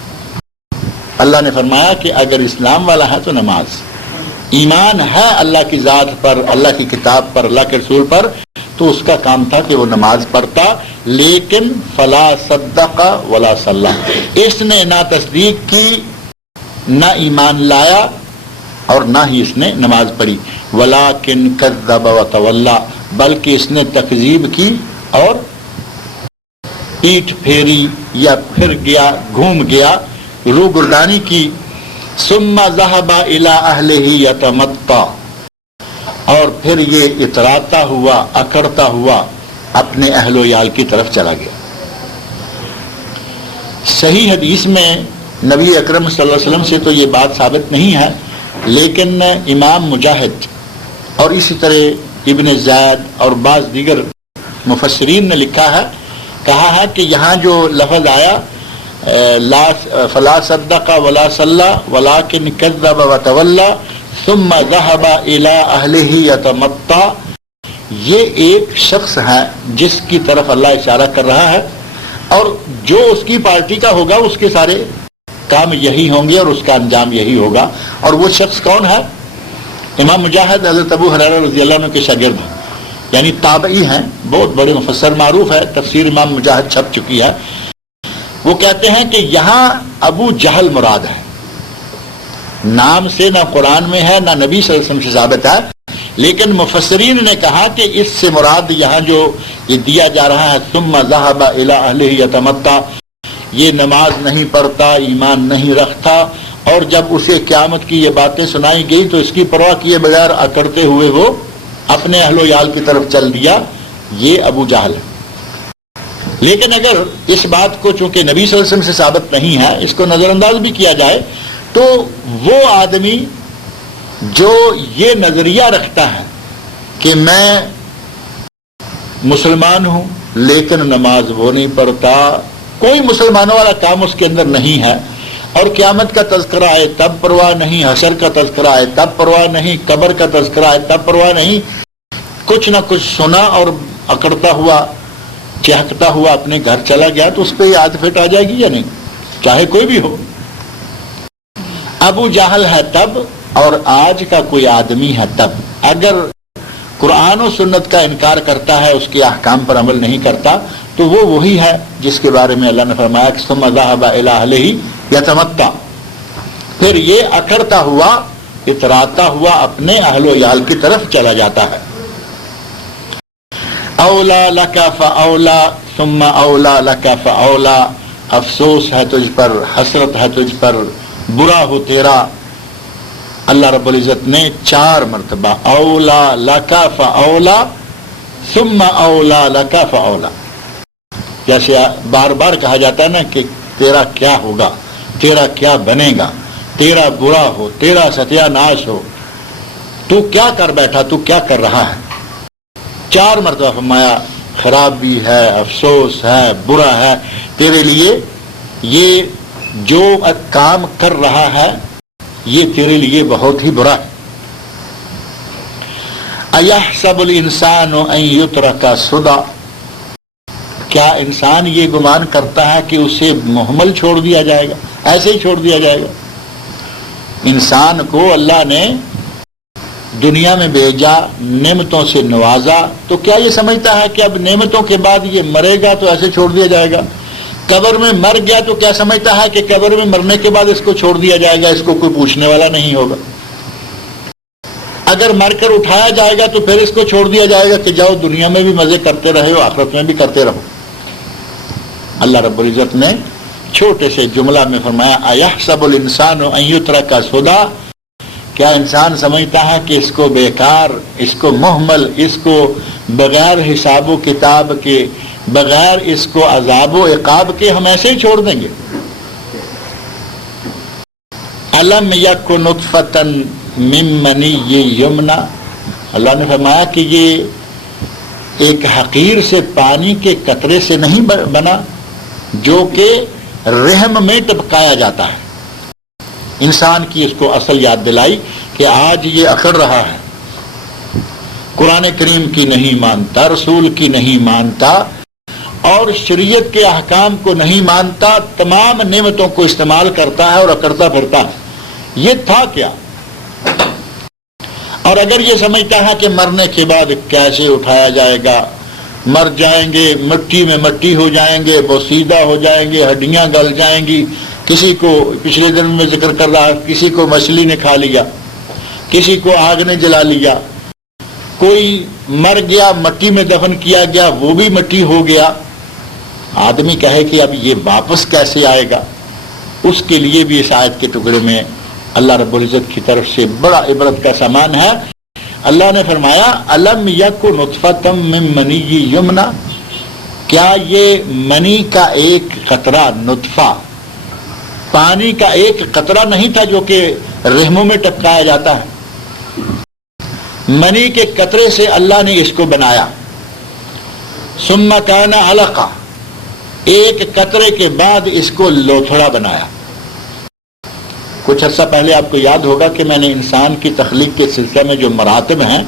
اللہ نے فرمایا کہ اگر اسلام والا ہے تو نماز، ایمان ہے اللہ کی ذات پر، اللہ کی کتاب پر، اللہ کے رسول پر، تو اس کا کام تھا کہ وہ نماز پڑھتا. لیکن فلا صدق ولا صلی، اس نے نہ تصدیق کی نہ ایمان لایا اور نہ ہی اس نے نماز پڑھی. ولکن کذب وتولی، بلکہ اس نے تکذیب کی اور پیٹھ پھیری یا پھر گیا، گھوم گیا، روگردانی کی. ثم ذهب الى اهله يتمطى، اور پھر یہ اتراتا ہوا، اکڑتا ہوا اپنے اہل و عیال کی طرف چلا گیا. صحیح حدیث میں نبی اکرم صلی اللہ علیہ وسلم سے تو یہ بات ثابت نہیں ہے، لیکن امام مجاہد اور اسی طرح ابن زید اور بعض دیگر مفسرین نے لکھا ہے، کہا ہے کہ یہاں جو لفظ آیا فلا صدق ولا صلی ولکن کذب وتولی ثم ذهب الى اهله يتمطى، یہ ایک شخص ہے جس کی طرف اللہ اشارہ کر رہا ہے، اور جو اس کی پارٹی کا ہوگا اس کے سارے کام یہی ہوں گے اور اس کا انجام یہی ہوگا. اور وہ شخص کون ہے؟ امام مجاہد حضرت ابو ہریرہ رضی اللہ عنہ کے شاگرد ہیں، یعنی تابعی ہیں، بہت بڑے مفسر، معروف ہے، تفسیر امام مجاہد چھپ چکی ہے. وہ کہتے ہیں کہ یہاں ابو جہل مراد ہے، نام سے نہ قرآن میں ہے نہ نبی صلی اللہ علیہ وسلم سے ثابت ہے، لیکن مفسرین نے کہا کہ اس سے مراد یہاں جو یہ دیا جا رہا ہے ثم ذهب الى اهله يتمطى، یہ نماز نہیں پڑھتا، ایمان نہیں رکھتا، اور جب اسے قیامت کی یہ باتیں سنائی گئی تو اس کی پرواہ کیے بغیر اکڑتے ہوئے وہ اپنے اہل و عیال کی طرف چل دیا. یہ ابو جہل ہے. لیکن اگر اس بات کو چونکہ نبی صلی اللہ علیہ وسلم سے ثابت نہیں ہے، اس کو نظر انداز بھی کیا جائے، تو وہ آدمی جو یہ نظریہ رکھتا ہے کہ میں مسلمان ہوں لیکن نماز وہ نہیں پڑھتا، کوئی مسلمانوں والا کام اس کے اندر نہیں ہے، اور قیامت کا تذکرہ آئے تب پرواہ نہیں، حشر کا تذکرہ آئے تب پرواہ نہیں، قبر کا تذکرہ آئے تب پرواہ نہیں، کچھ نہ کچھ سنا اور اکڑتا ہوا، چہکتا ہوا اپنے گھر چلا گیا، تو اس پہ یہ عادت فٹ آ جائے گی یا نہیں؟ چاہے کوئی بھی ہو. ابو جہل ہے تب اور آج کا کوئی آدمی ہے تب. اگر قرآن و سنت کا انکار کرتا ہے، اس کے احکام پر عمل نہیں کرتا، تو وہ وہی ہے جس کے بارے میں اللہ نے فرمایا کہ ثم ذهب الى اهله يتمتع، پھر یہ اکڑتا ہوا، اتراتا ہوا اپنے اہل و عیال کی طرف چلا جاتا ہے. اولا لک فاولا ثم اولا لک فاولا، افسوس ہے تجھ پر، حسرت ہے تجھ پر، برا ہو تیرا. اللہ رب العزت نے 4 مرتبہ اولا لک فاولا ثم اولا لک فاولا، جیسے بار بار کہا جاتا ہے نا کہ تیرا کیا ہوگا، تیرا کیا بنے گا، تیرا برا ہو، تیرا ستیہ ناش ہو، تو کیا کر بیٹھا، تو کیا کر رہا ہے. 4 مرتبہ فرمایا خراب بھی ہے، افسوس ہے، برا ہے تیرے لیے، یہ جو کام کر رہا ہے یہ تیرے لیے بہت ہی برا ہے. اَيَحْسَبُ الْإِنسَانُ أَن يُتْرَكَ سُدًى، کیا انسان یہ گمان کرتا ہے کہ اسے محمل چھوڑ دیا جائے گا، ایسے ہی چھوڑ دیا جائے گا. انسان کو اللہ نے دنیا میں بھیجا، نعمتوں سے نوازا، تو کیا یہ سمجھتا ہے کہ اب نعمتوں کے بعد یہ مرے گا تو ایسے چھوڑ دیا جائے گا؟ قبر میں مر گیا تو کیا سمجھتا ہے کہ قبر میں مرنے کے بعد اس کو چھوڑ دیا جائے گا، اس کو کوئی پوچھنے والا نہیں ہوگا؟ اگر مر کر اٹھایا جائے گا تو پھر اس کو چھوڑ دیا جائے گا کہ جاؤ دنیا میں بھی مزے کرتے رہے ہو، آخرت میں بھی کرتے رہو. اللہ رب العزت نے چھوٹے سے جملہ میں فرمایا اَيَحْسَبُ الْإِنسَانُ أَن يُتْرَكَ سُدًى، کیا انسان سمجھتا ہے کہ اس کو بیکار، اس کو محمل، اس کو بغیر حساب و کتاب کے، بغیر اس کو عذاب و عقاب کے ہم ایسے ہی چھوڑ دیں گے؟ أَلَمْ يَكُ نُطْفَةً مِّن مَّنِيٍّ يُمْنَىٰ، اللہ نے فرمایا کہ یہ ایک حقیر سے پانی کے قطرے سے نہیں بنا جو کہ رحم میں ٹپکایا جاتا ہے. انسان کی اس کو اصل یاد دلائی کہ آج یہ اکڑ رہا ہے، قرآن کریم کی نہیں مانتا، رسول کی نہیں مانتا اور شریعت کے احکام کو نہیں مانتا، تمام نعمتوں کو استعمال کرتا ہے اور اکڑتا پھرتا ہے. یہ تھا کیا؟ اور اگر یہ سمجھتا ہے کہ مرنے کے بعد کیسے اٹھایا جائے گا، مر جائیں گے، مٹی میں مٹی ہو جائیں گے، بوسیدہ ہو جائیں گے، ہڈیاں گل جائیں گی، کسی کو پچھلے دن میں ذکر کر رہا، کسی کو مچھلی نے کھا لیا، کسی کو آگ نے جلا لیا، کوئی مر گیا مٹی میں دفن کیا گیا وہ بھی مٹی ہو گیا. آدمی کہے کہ اب یہ واپس کیسے آئے گا، اس کے لیے بھی اس آیت کے ٹکڑے میں اللہ رب العزت کی طرف سے بڑا عبرت کا سامان ہے. اللہ نے فرمایا الم یک نطفۃ من منی یمنا، کیا یہ منی کا ایک قطرہ، نطفہ پانی کا ایک قطرہ نہیں تھا جو کہ رحموں میں ٹپکایا جاتا ہے؟ منی کے قطرے سے اللہ نے اس کو بنایا. ثم کان علقہ، ایک قطرے کے بعد اس کو لوتھڑا بنایا. کچھ عرصہ پہلے آپ کو یاد ہوگا کہ میں نے انسان کی تخلیق کے سلسلے میں جو مراتب ہیں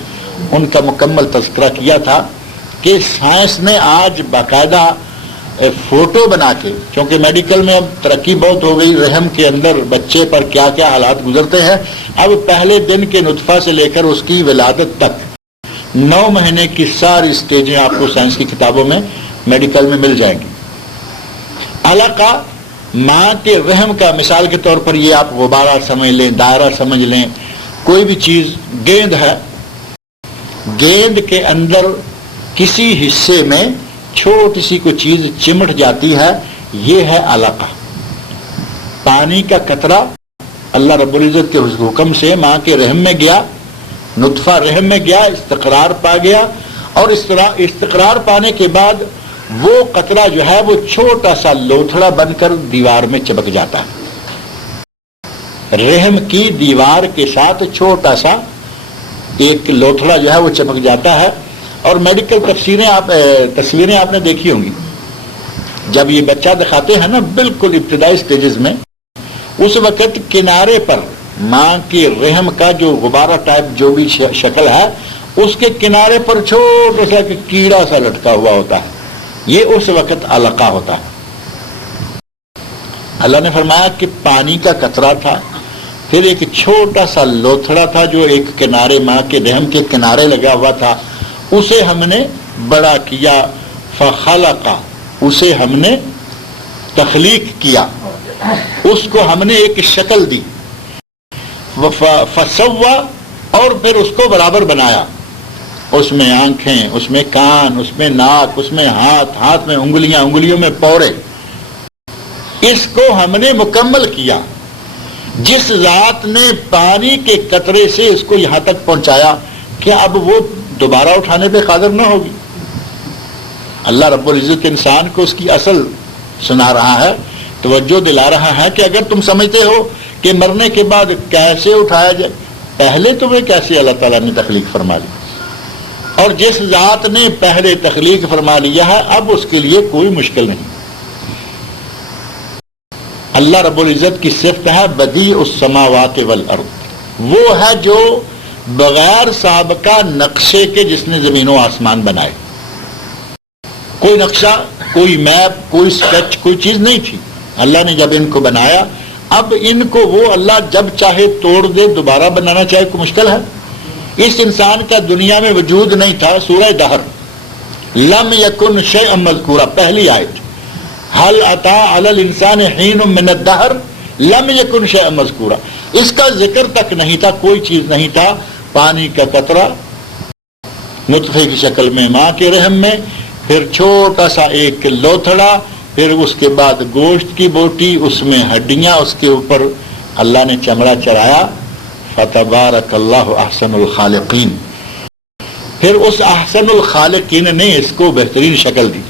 ان کا مکمل تذکرہ کیا تھا کہ سائنس نے آج باقاعدہ فوٹو بنا کے، چونکہ میڈیکل میں اب ترقی بہت ہو گئی، رحم کے اندر بچے پر کیا کیا حالات گزرتے ہیں، اب پہلے دن کے نطفہ سے لے کر اس کی ولادت تک 9 مہینے کی ساری سٹیجیں آپ کو سائنس کی کتابوں میں میڈیکل میں مل جائیں گی. علقہ ماں کے رحم کا، مثال کے طور پر یہ آپ غبارہ سمجھ لیں، دائرہ سمجھ لیں، کوئی بھی چیز، گیند ہے، گیند کے اندر کسی حصے میں چھوٹی سی کوئی چیز چمٹ جاتی ہے، یہ ہے علقہ. پانی کا قطرہ اللہ رب العزت کے حکم سے ماں کے رحم میں گیا، نطفہ رحم میں گیا، استقرار پا گیا، اور استقرار پانے کے بعد وہ قطرہ جو ہے وہ چھوٹا سا لوتھڑا بن کر دیوار میں چپک جاتا ہے. رحم کی دیوار کے ساتھ چھوٹا سا ایک لوتھڑا جو ہے وہ چپک جاتا ہے. اور میڈیکل تصویریں آپ نے دیکھی ہوں گی، جب یہ بچہ دکھاتے ہیں نا بالکل ابتدائی سٹیجز میں، اس وقت کنارے پر ماں کے رحم کا جو غبارہ ٹائپ جو بھی شکل ہے، اس کے کنارے پر چھوٹا سا کیڑا سا لٹکا ہوا ہوتا ہے، یہ اس وقت علقہ ہوتا ہے. اللہ نے فرمایا کہ پانی کا قطرہ تھا، پھر ایک چھوٹا سا لوتھڑا تھا جو ایک کنارے ماں کے رحم کے کنارے لگا ہوا تھا، اسے ہم نے بڑا کیا، فخلق، اسے ہم نے تخلیق کیا، اس کو ہم نے ایک شکل دی، فسوا، اور پھر اس کو برابر بنایا، اس میں آنکھیں، اس میں کان، اس میں ناک، اس میں ہاتھ، ہاتھ میں انگلیاں، انگلیوں میں پورے، اس کو ہم نے مکمل کیا۔ جس ذات نے پانی کے قطرے سے اس کو یہاں تک پہنچایا، کیا اب وہ دوبارہ اٹھانے پہ قادر نہ ہوگی؟ اللہ رب العزت انسان کو اس کی اصل سنا رہا ہے، توجہ دلا رہا ہے کہ اگر تم سمجھتے ہو کہ مرنے کے بعد کیسے اٹھایا جائے، پہلے تمہیں کیسے اللہ تعالیٰ نے تخلیق فرما لی، اور جس ذات نے پہلے تخلیق فرما لیا ہے اب اس کے لیے کوئی مشکل نہیں۔ اللہ رب العزت کی صفت ہے بدیع السماوات والارض، وہ ہے جو بغیر سابقہ نقشے کے جس نے زمین و آسمان بنائے، کوئی نقشہ، کوئی میپ، کوئی سکیچ، کوئی چیز نہیں تھی۔ اللہ نے جب ان کو بنایا، اب ان کو وہ اللہ جب چاہے توڑ دے، دوبارہ بنانا چاہے، کوئی مشکل ہے؟ اس انسان کا دنیا میں وجود نہیں تھا، سورہ دہر، لم یکن شیئا مذکورا، پہلی آیت، هل اتى على الانسان حين من الدهر لم يكن شيئا مذکورا، اس کا ذکر تک نہیں تھا، کوئی چیز نہیں تھا، پانی کا قطرہ نطفے کی شکل میں ماں کے رحم میں، پھر چھوٹا سا ایک لوتھڑا، پھر اس کے بعد گوشت کی بوٹی، اس میں ہڈیاں، اس کے اوپر اللہ نے چمڑا چڑھایا، فتبارک اللہ احسن الخالقین، پھر اس احسن الخالقین نے اس کو بہترین شکل دی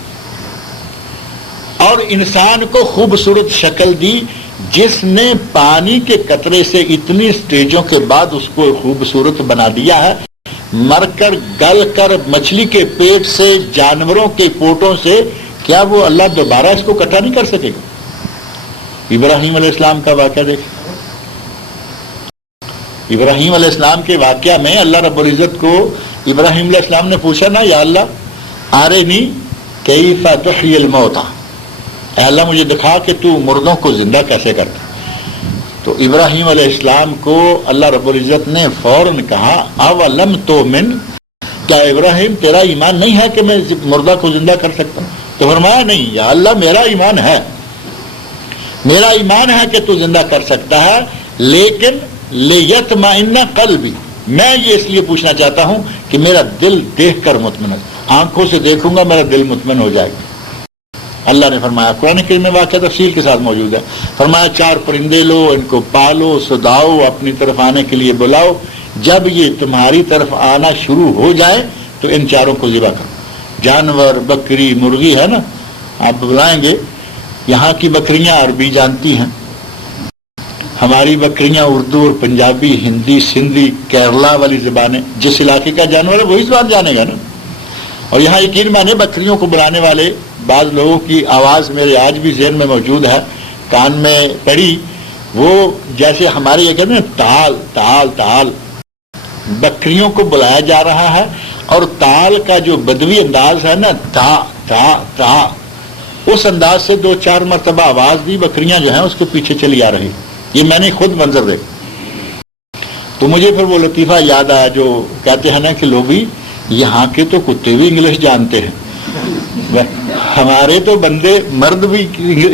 اور انسان کو خوبصورت شکل دی، جس نے پانی کے قطرے سے اتنی سٹیجوں کے بعد اس کو خوبصورت بنا دیا ہے، مر کر گل کر مچھلی کے پیٹ سے، جانوروں کے پوٹوں سے، کیا وہ اللہ دوبارہ اس کو اکٹھا نہیں کر سکے گا؟ ابراہیم علیہ السلام کا واقعہ دیکھیں، ابراہیم علیہ السلام کے واقعہ میں اللہ رب العزت کو ابراہیم علیہ السلام نے پوچھا نا، یا اللہ آرنی کیف تحیی الموتى، اے اللہ مجھے دکھا کہ تو مردوں کو زندہ کیسے کرتا۔ تو ابراہیم علیہ السلام کو اللہ رب العزت نے فوراً کہا اولم تؤمن، کیا ابراہیم تیرا ایمان نہیں ہے کہ میں مردہ کو زندہ کر سکتا ہوں؟ تو فرمایا نہیں یا اللہ میرا ایمان ہے، میرا ایمان ہے کہ تو زندہ کر سکتا ہے، لیکن لیطمئن قلبی، میں یہ اس لیے پوچھنا چاہتا ہوں کہ میرا دل دیکھ کر مطمئن، آنکھوں سے دیکھوں گا میرا دل مطمئن ہو جائے گا۔ اللہ نے فرمایا، قرآن کریم میں واقعہ تفصیل کے ساتھ موجود ہے، فرمایا 4 پرندے لو، ان کو پالو، سداؤ، اپنی طرف آنے کے لیے بلاؤ، جب یہ تمہاری طرف آنا شروع ہو جائے تو ان 4 کو ذبح کرو۔ جانور، بکری، مرغی ہے نا، آپ بلائیں گے، یہاں کی بکریاں عربی جانتی ہیں، ہماری بکریاں اردو اور پنجابی، ہندی، سندھی، کیرلا والی زبانیں، جس علاقے کا جانور ہے وہی زبان جانے گا نا۔ اور یہاں یقین مانے بکریوں کو بلانے والے بعض لوگوں کی آواز میرے آج بھی ذہن میں موجود ہے، کان میں پڑی، وہ جیسے ہمارے یہ کہتے ہیں تال تال تال، بکریوں کو بلایا جا رہا ہے، اور تال کا جو بدوی انداز ہے نا، تا تا تا، اس انداز سے 2-4 مرتبہ آواز دی، بکریاں جو ہیں اس کے پیچھے چلی آ رہی۔ یہ میں نے خود منظر دیکھا تو مجھے پھر وہ لطیفہ یاد آیا جو کہتے ہیں نا کہ لوگ بھی یہاں کے تو کتے بھی انگلش جانتے ہیں، ہمارے تو بندے مرد بھی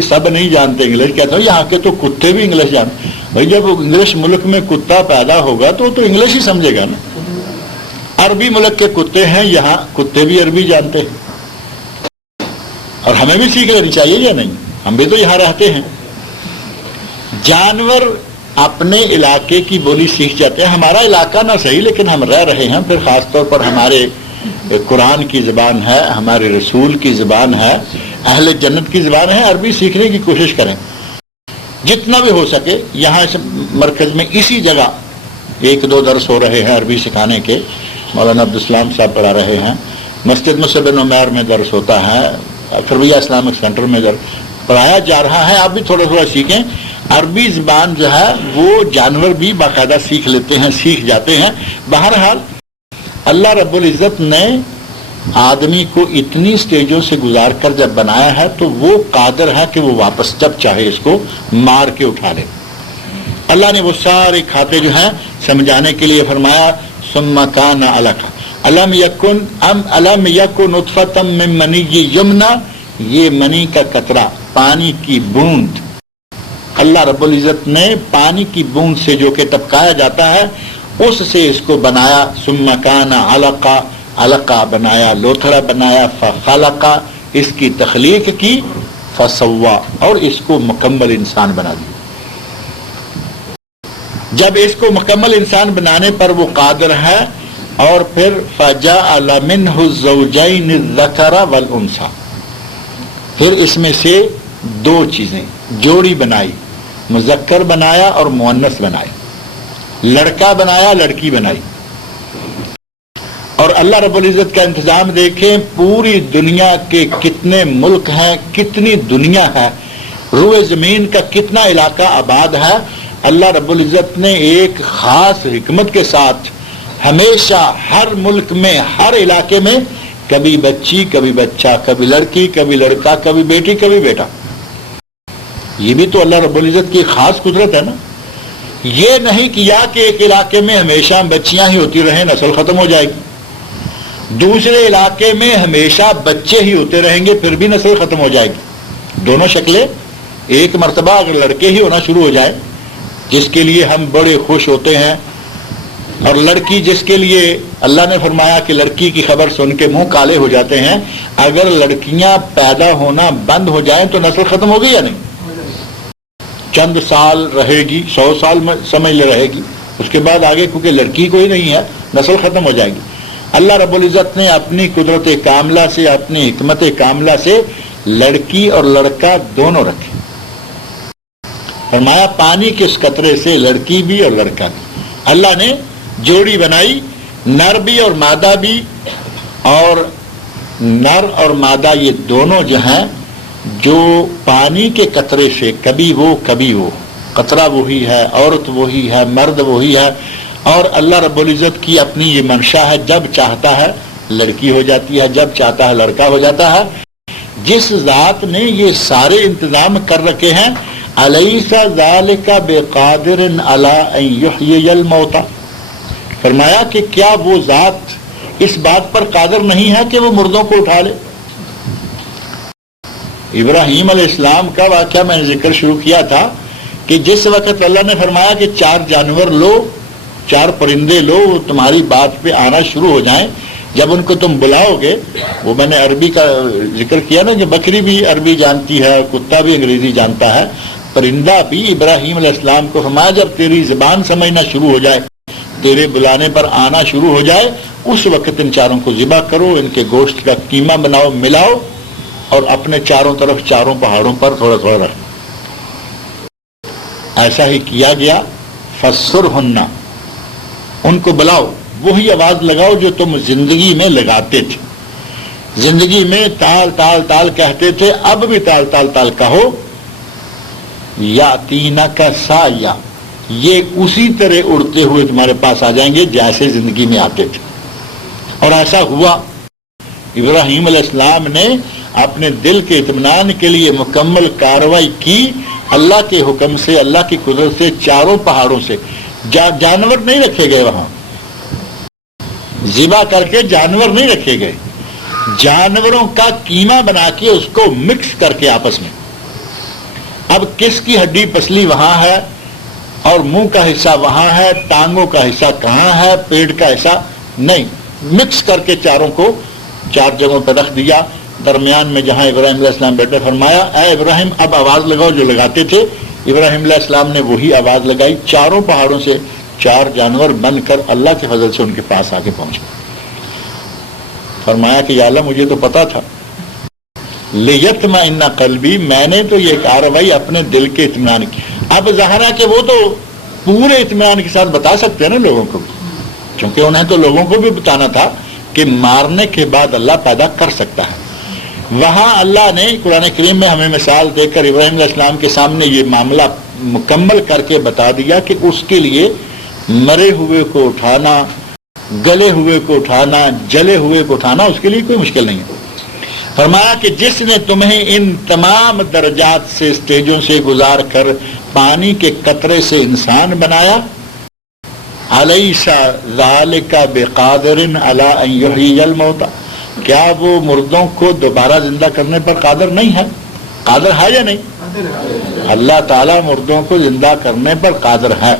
سب نہیں جانتے انگلش، کہتا ہوں یہاں کے تو کتے بھی انگلش جانتے۔ بھائی جب انگلش ملک میں کتا پیدا ہوگا تو انگلش ہی سمجھے گا نا۔ عربی ملک کے کتے ہیں، یہاں کتے بھی عربی جانتے ہیں، اور ہمیں بھی سیکھ لینی چاہیے یا نہیں؟ ہم بھی تو یہاں رہتے ہیں۔ جانور اپنے علاقے کی بولی سیکھ جاتے ہیں، ہمارا علاقہ نہ صحیح لیکن ہم رہ رہے ہیں، پھر خاص طور پر ہمارے قرآن کی زبان ہے، ہمارے رسول کی زبان ہے، اہل جنت کی زبان ہے، عربی سیکھنے کی کوشش کریں جتنا بھی ہو سکے۔ یہاں اس مرکز میں اسی جگہ 1-2 درس ہو رہے ہیں عربی سکھانے کے، مولانا عبدالسلام صاحب پڑھا رہے ہیں، مسجد مصعب بن عمیر میں درس ہوتا ہے، فرویہ اسلامک سینٹر میں درس پڑھایا جا رہا ہے۔ آپ بھی تھوڑا تھوڑا سیکھیں، عربی زبان جو ہے وہ جانور بھی باقاعدہ سیکھ لیتے ہیں، سیکھ جاتے ہیں۔ بہرحال اللہ رب العزت نے آدمی کو اتنی سٹیجوں سے گزار کر جب بنایا ہے تو وہ قادر ہے کہ وہ واپس جب چاہے اس کو مار کے اٹھا لے. اللہ نے وہ سارے کھاتے جو ہیں سمجھانے کے لیے فرمایا ثم کان علقہ الم یکن نطفۃ من منی یمنا، یہ منی کا قطرہ، پانی کی بوند، اللہ رب العزت نے پانی کی بوند سے جو کہ ٹپکایا جاتا ہے اس سے اس کو بنایا. ثم کان علقہ، علقہ بنایا، لوتھڑا بنایا، فخلقہ، اس کی تخلیق کی، فسوا، اور اس کو مکمل انسان بنا دیا. جب اس کو مکمل انسان بنانے پر وہ قادر ہے، اور پھر فجعل منہ الزوجین الذکر والانثی، پھر اس میں سے دو چیزیں جوڑی بنائی، مذکر بنایا اور مؤنث بنایا، لڑکا بنایا لڑکی بنائی. اور اللہ رب العزت کا انتظام دیکھیں، پوری دنیا کے کتنے ملک ہیں، کتنی دنیا ہے، روئے زمین کا کتنا علاقہ آباد ہے. اللہ رب العزت نے ایک خاص حکمت کے ساتھ ہمیشہ ہر ملک میں، ہر علاقے میں کبھی بچی کبھی بچہ، کبھی لڑکی کبھی لڑکا، کبھی بیٹی کبھی بیٹا. یہ بھی تو اللہ رب العزت کی خاص قدرت ہے نا. یہ نہیں کیا کہ ایک علاقے میں ہمیشہ بچیاں ہی ہوتی رہیں، نسل ختم ہو جائے گی، دوسرے علاقے میں ہمیشہ بچے ہی ہوتے رہیں گے پھر بھی نسل ختم ہو جائے گی. دونوں شکلیں، ایک مرتبہ اگر لڑکے ہی ہونا شروع ہو جائے جس کے لیے ہم بڑے خوش ہوتے ہیں، اور لڑکی جس کے لیے اللہ نے فرمایا کہ لڑکی کی خبر سن کے منہ کالے ہو جاتے ہیں، اگر لڑکیاں پیدا ہونا بند ہو جائیں تو نسل ختم ہوگی یا نہیں؟ چند سال رہے گی، 100 سال میں سمجھ لے رہے گی، اس کے بعد آگے کیونکہ لڑکی کوئی نہیں ہے نسل ختم ہو جائے گی. اللہ رب العزت نے اپنی قدرت کاملہ سے، اپنی حکمت کاملہ سے لڑکی اور لڑکا دونوں رکھے. فرمایا پانی کے اس قطرے سے لڑکی بھی اور لڑکا بھی. اللہ نے جوڑی بنائی، نر بھی اور مادہ بھی، اور نر اور مادہ یہ دونوں جو ہیں جو پانی کے قطرے سے کبھی وہ کبھی وہ، قطرہ وہی ہے، عورت وہی ہے، مرد وہی ہے. اور اللہ رب العزت کی اپنی یہ منشا ہے، جب چاہتا ہے لڑکی ہو جاتی ہے، جب چاہتا ہے لڑکا ہو جاتا ہے. جس ذات نے یہ سارے انتظام کر رکھے ہیں، الیس ذالک بقادر علی ان یحیی الموتى، فرمایا کہ کیا وہ ذات اس بات پر قادر نہیں ہے کہ وہ مردوں کو اٹھا لے. ابراہیم علیہ السلام کا واقعہ میں نے ذکر شروع کیا تھا کہ جس وقت اللہ نے فرمایا کہ 4 جانور لو، 4 پرندے لو، وہ تمہاری بات پہ آنا شروع ہو جائیں، جب ان کو تم بلاؤ گے، وہ میں نے عربی کا ذکر کیا نا کہ بکری بھی عربی جانتی ہے، کتا بھی انگریزی جانتا ہے، پرندہ بھی. ابراہیم علیہ السلام کو فرمایا جب تیری زبان سمجھنا شروع ہو جائے، تیرے بلانے پر آنا شروع ہو جائے، اس وقت ان 4 کو ذبح کرو، ان کے گوشت کا قیمہ بناؤ، ملاؤ، اور اپنے چاروں طرف 4 پہاڑوں پر تھوڑا تھوڑا رکھ. ایسا ہی کیا گیا. فسرہن، ان کو بلاؤ، وہی آواز لگاؤ جو تم زندگی میں لگاتے تھے، زندگی میں تال تال تال کہتے تھے، اب بھی تال تال تال کہو. یاتینک سایہ، یہ اسی طرح اڑتے ہوئے تمہارے پاس آ جائیں گے جیسے زندگی میں آتے تھے. اور ایسا ہوا. ابراہیم علیہ السلام نے اپنے دل کے اطمینان کے لیے مکمل کارروائی کی، اللہ کے حکم سے، اللہ کی قدرت سے. 4 پہاڑوں سے جانور نہیں رکھے گئے، وہاں ذبح کر کے جانور نہیں رکھے گئے، جانوروں کا قیمہ بنا کے اس کو مکس کر کے آپس میں. اب کس کی ہڈی پسلی وہاں ہے، اور منہ کا حصہ وہاں ہے، ٹانگوں کا حصہ کہاں ہے، پیٹ کا حصہ نہیں، مکس کر کے 4 کو 4 جگہوں پہ رکھ دیا. درمیان میں جہاں ابراہیم علیہ السلام بیٹھے، فرمایا اے ابراہیم اب آواز لگاؤ جو لگاتے تھے. ابراہیم علیہ السلام نے وہی آواز لگائی، 4 پہاڑوں سے 4 جانور بن کر اللہ کے فضل سے ان کے پاس آ کے پہنچے. فرمایا کہ یا اللہ مجھے تو پتا تھا، لیطمئن قلبی، میں نے تو یہ کارروائی اپنے دل کے اطمینان کی. اب ظاہر ہے کہ وہ تو پورے اطمینان کے ساتھ بتا سکتے ہیں نا لوگوں کو، چونکہ انہیں تو لوگوں کو بھی بتانا تھا کہ مارنے کے بعد اللہ پیدا کر سکتا ہے. وہاں اللہ نے قرآن کریم میں ہمیں مثال دے کر ابراہیم علیہ السلام کے سامنے یہ معاملہ مکمل کر کے بتا دیا کہ اس کے لیے مرے ہوئے کو اٹھانا، گلے ہوئے کو اٹھانا، جلے ہوئے کو اٹھانا اس کے لیے کوئی مشکل نہیں ہے۔ فرمایا کہ جس نے تمہیں ان تمام درجات سے، اسٹیجوں سے گزار کر پانی کے قطرے سے انسان بنایا، الیس ذالک بقادر علی ان یحیی الموتى، کیا وہ مردوں کو دوبارہ زندہ کرنے پر قادر نہیں ہے؟ قادر ہے یا نہیں؟ اللہ تعالیٰ مردوں کو زندہ کرنے پر قادر ہے۔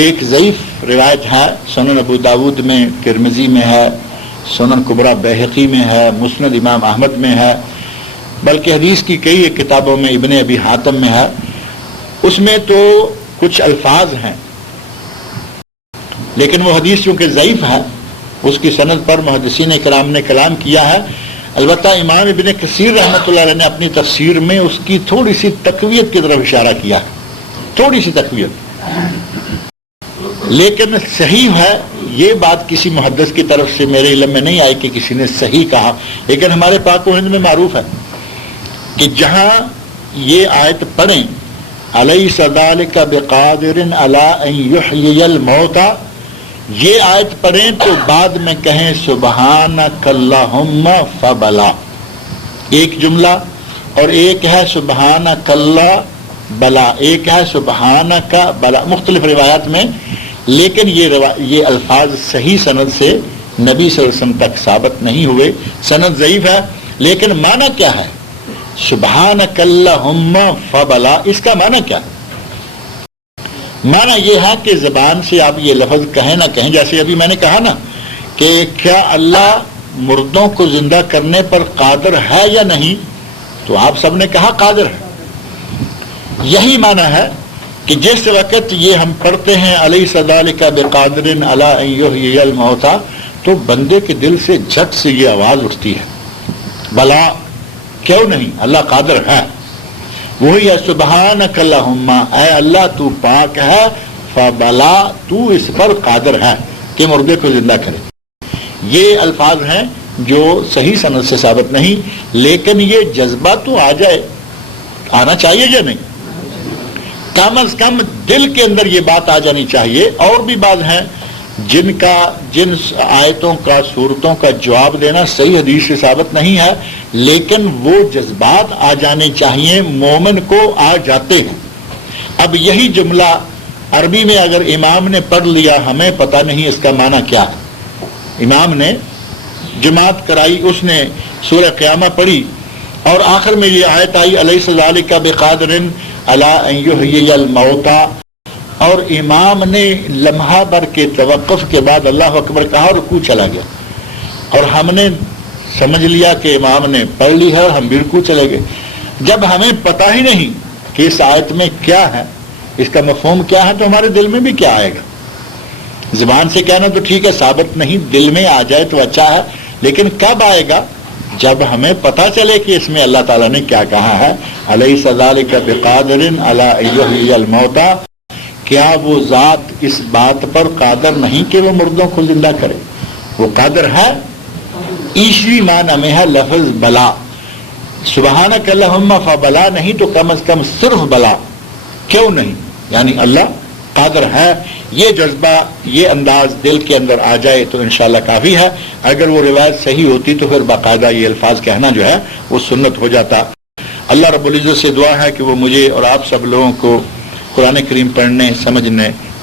ایک ضعیف روایت ہے، سنن ابو داود میں، ترمذی میں ہے، سنن کبریٰ بیہقی میں ہے، مسند امام احمد میں ہے، بلکہ حدیث کی کئی کتابوں میں، ابن ابی حاتم میں ہے۔ اس میں تو کچھ الفاظ ہیں لیکن وہ حدیث چونکہ ضعیف ہے، اس کی سند پر محدثین کرام نے کلام کیا ہے۔ البتہ امام ابن کثیر رحمۃ اللہ علیہ نے اپنی تفسیر میں اس کی تھوڑی سی تقویت کی طرف اشارہ کیا ہے، تھوڑی سی تقویت، لیکن صحیح ہے یہ بات کسی محدث کی طرف سے میرے علم میں نہیں آئی کہ کسی نے صحیح کہا، لیکن ہمارے پاک و ہند میں معروف ہے کہ جہاں یہ آیت پڑھیں الیس ذالک بقادر علی ان یحیی الموتى، یہ آیت پڑھیں تو بعد میں کہیں سبحانک اللہم فبلا، ایک جملہ، اور ایک ہے سبحانک اللہ بلا، ایک ہے سبحانک بلا، مختلف روایات میں، لیکن یہ الفاظ صحیح سند سے نبی صلی اللہ علیہ وسلم تک ثابت نہیں ہوئے، سند ضعیف ہے، لیکن معنی کیا ہے؟ سبحانک اللہم فبلا، اس کا معنی کیا ہے؟ معنی یہ ہے کہ زبان سے آپ یہ لفظ کہیں نہ کہیں، جیسے ابھی میں نے کہا نا کہ کیا اللہ مردوں کو زندہ کرنے پر قادر ہے یا نہیں، تو آپ سب نے کہا قادر ہے۔ یہی معنی ہے کہ جس وقت یہ ہم پڑھتے ہیں الیس ذالک بقادر علی ان یحیی الموتى، تو بندے کے دل سے جھٹ سے یہ آواز اٹھتی ہے، بلا، کیوں نہیں، اللہ قادر ہے۔ وہی ہے سبحانک اللہم، اے اللہ تو پاک ہے، فبلا، تو اس پر قادر ہے کہ مردے کو زندہ کرے۔ یہ الفاظ ہیں جو صحیح سند سے ثابت نہیں، لیکن یہ جذبہ تو آ جائے، آنا چاہیے یا نہیں؟ کم از کم دل کے اندر یہ بات آ جانی چاہیے۔ اور بھی بعض ہیں جن آیتوں کا، صورتوں کا جواب دینا صحیح حدیث سے ثابت نہیں ہے، لیکن وہ جذبات آ جانے چاہیے، مومن کو آ جاتے ہیں۔ اب یہی جملہ عربی میں اگر امام نے پڑھ لیا، ہمیں پتہ نہیں اس کا معنی کیا ہے، امام نے جماعت کرائی، اس نے سورہ قیامہ پڑھی اور آخر میں یہ آیت آئی الیس ذالک بقادر علی ان یحیی الموتى، اور امام نے لمحہ بھر کے توقف کے بعد اللہ اکبر کہا اور رکوع چلا گیا، اور ہم نے سمجھ لیا کہ امام نے پڑھ لی ہے اور ہم بھی رکوع چلے گئے، جب ہمیں پتہ ہی نہیں کہ اس آیت میں کیا ہے، اس کا مفہوم کیا ہے، تو ہمارے دل میں بھی کیا آئے گا؟ زبان سے کہنا تو ٹھیک ہے، ثابت نہیں، دل میں آ جائے تو اچھا ہے، لیکن کب آئے گا؟ جب ہمیں پتہ چلے کہ اس میں اللہ تعالیٰ نے کیا کہا ہے، الیس ذالک بقادر علی ان یحیی الموتى، کیا وہ ذات اس بات پر قادر نہیں کہ وہ مردوں کو زندہ کرے؟ وہ قادر ہے۔ عیسوی معنی میں ہے لفظ بلا، سبحانک اللہم فبلا نہیں تو کم از کم صرف بلا، کیوں نہیں، یعنی اللہ قادر ہے۔ یہ جذبہ، یہ انداز دل کے اندر آ جائے تو انشاءاللہ کافی ہے۔ اگر وہ روایت صحیح ہوتی تو پھر باقاعدہ یہ الفاظ کہنا جو ہے وہ سنت ہو جاتا۔ اللہ رب العزت سے دعا ہے کہ وہ مجھے اور آپ سب لوگوں کو قرآن کریم پڑھنے، سمجھنے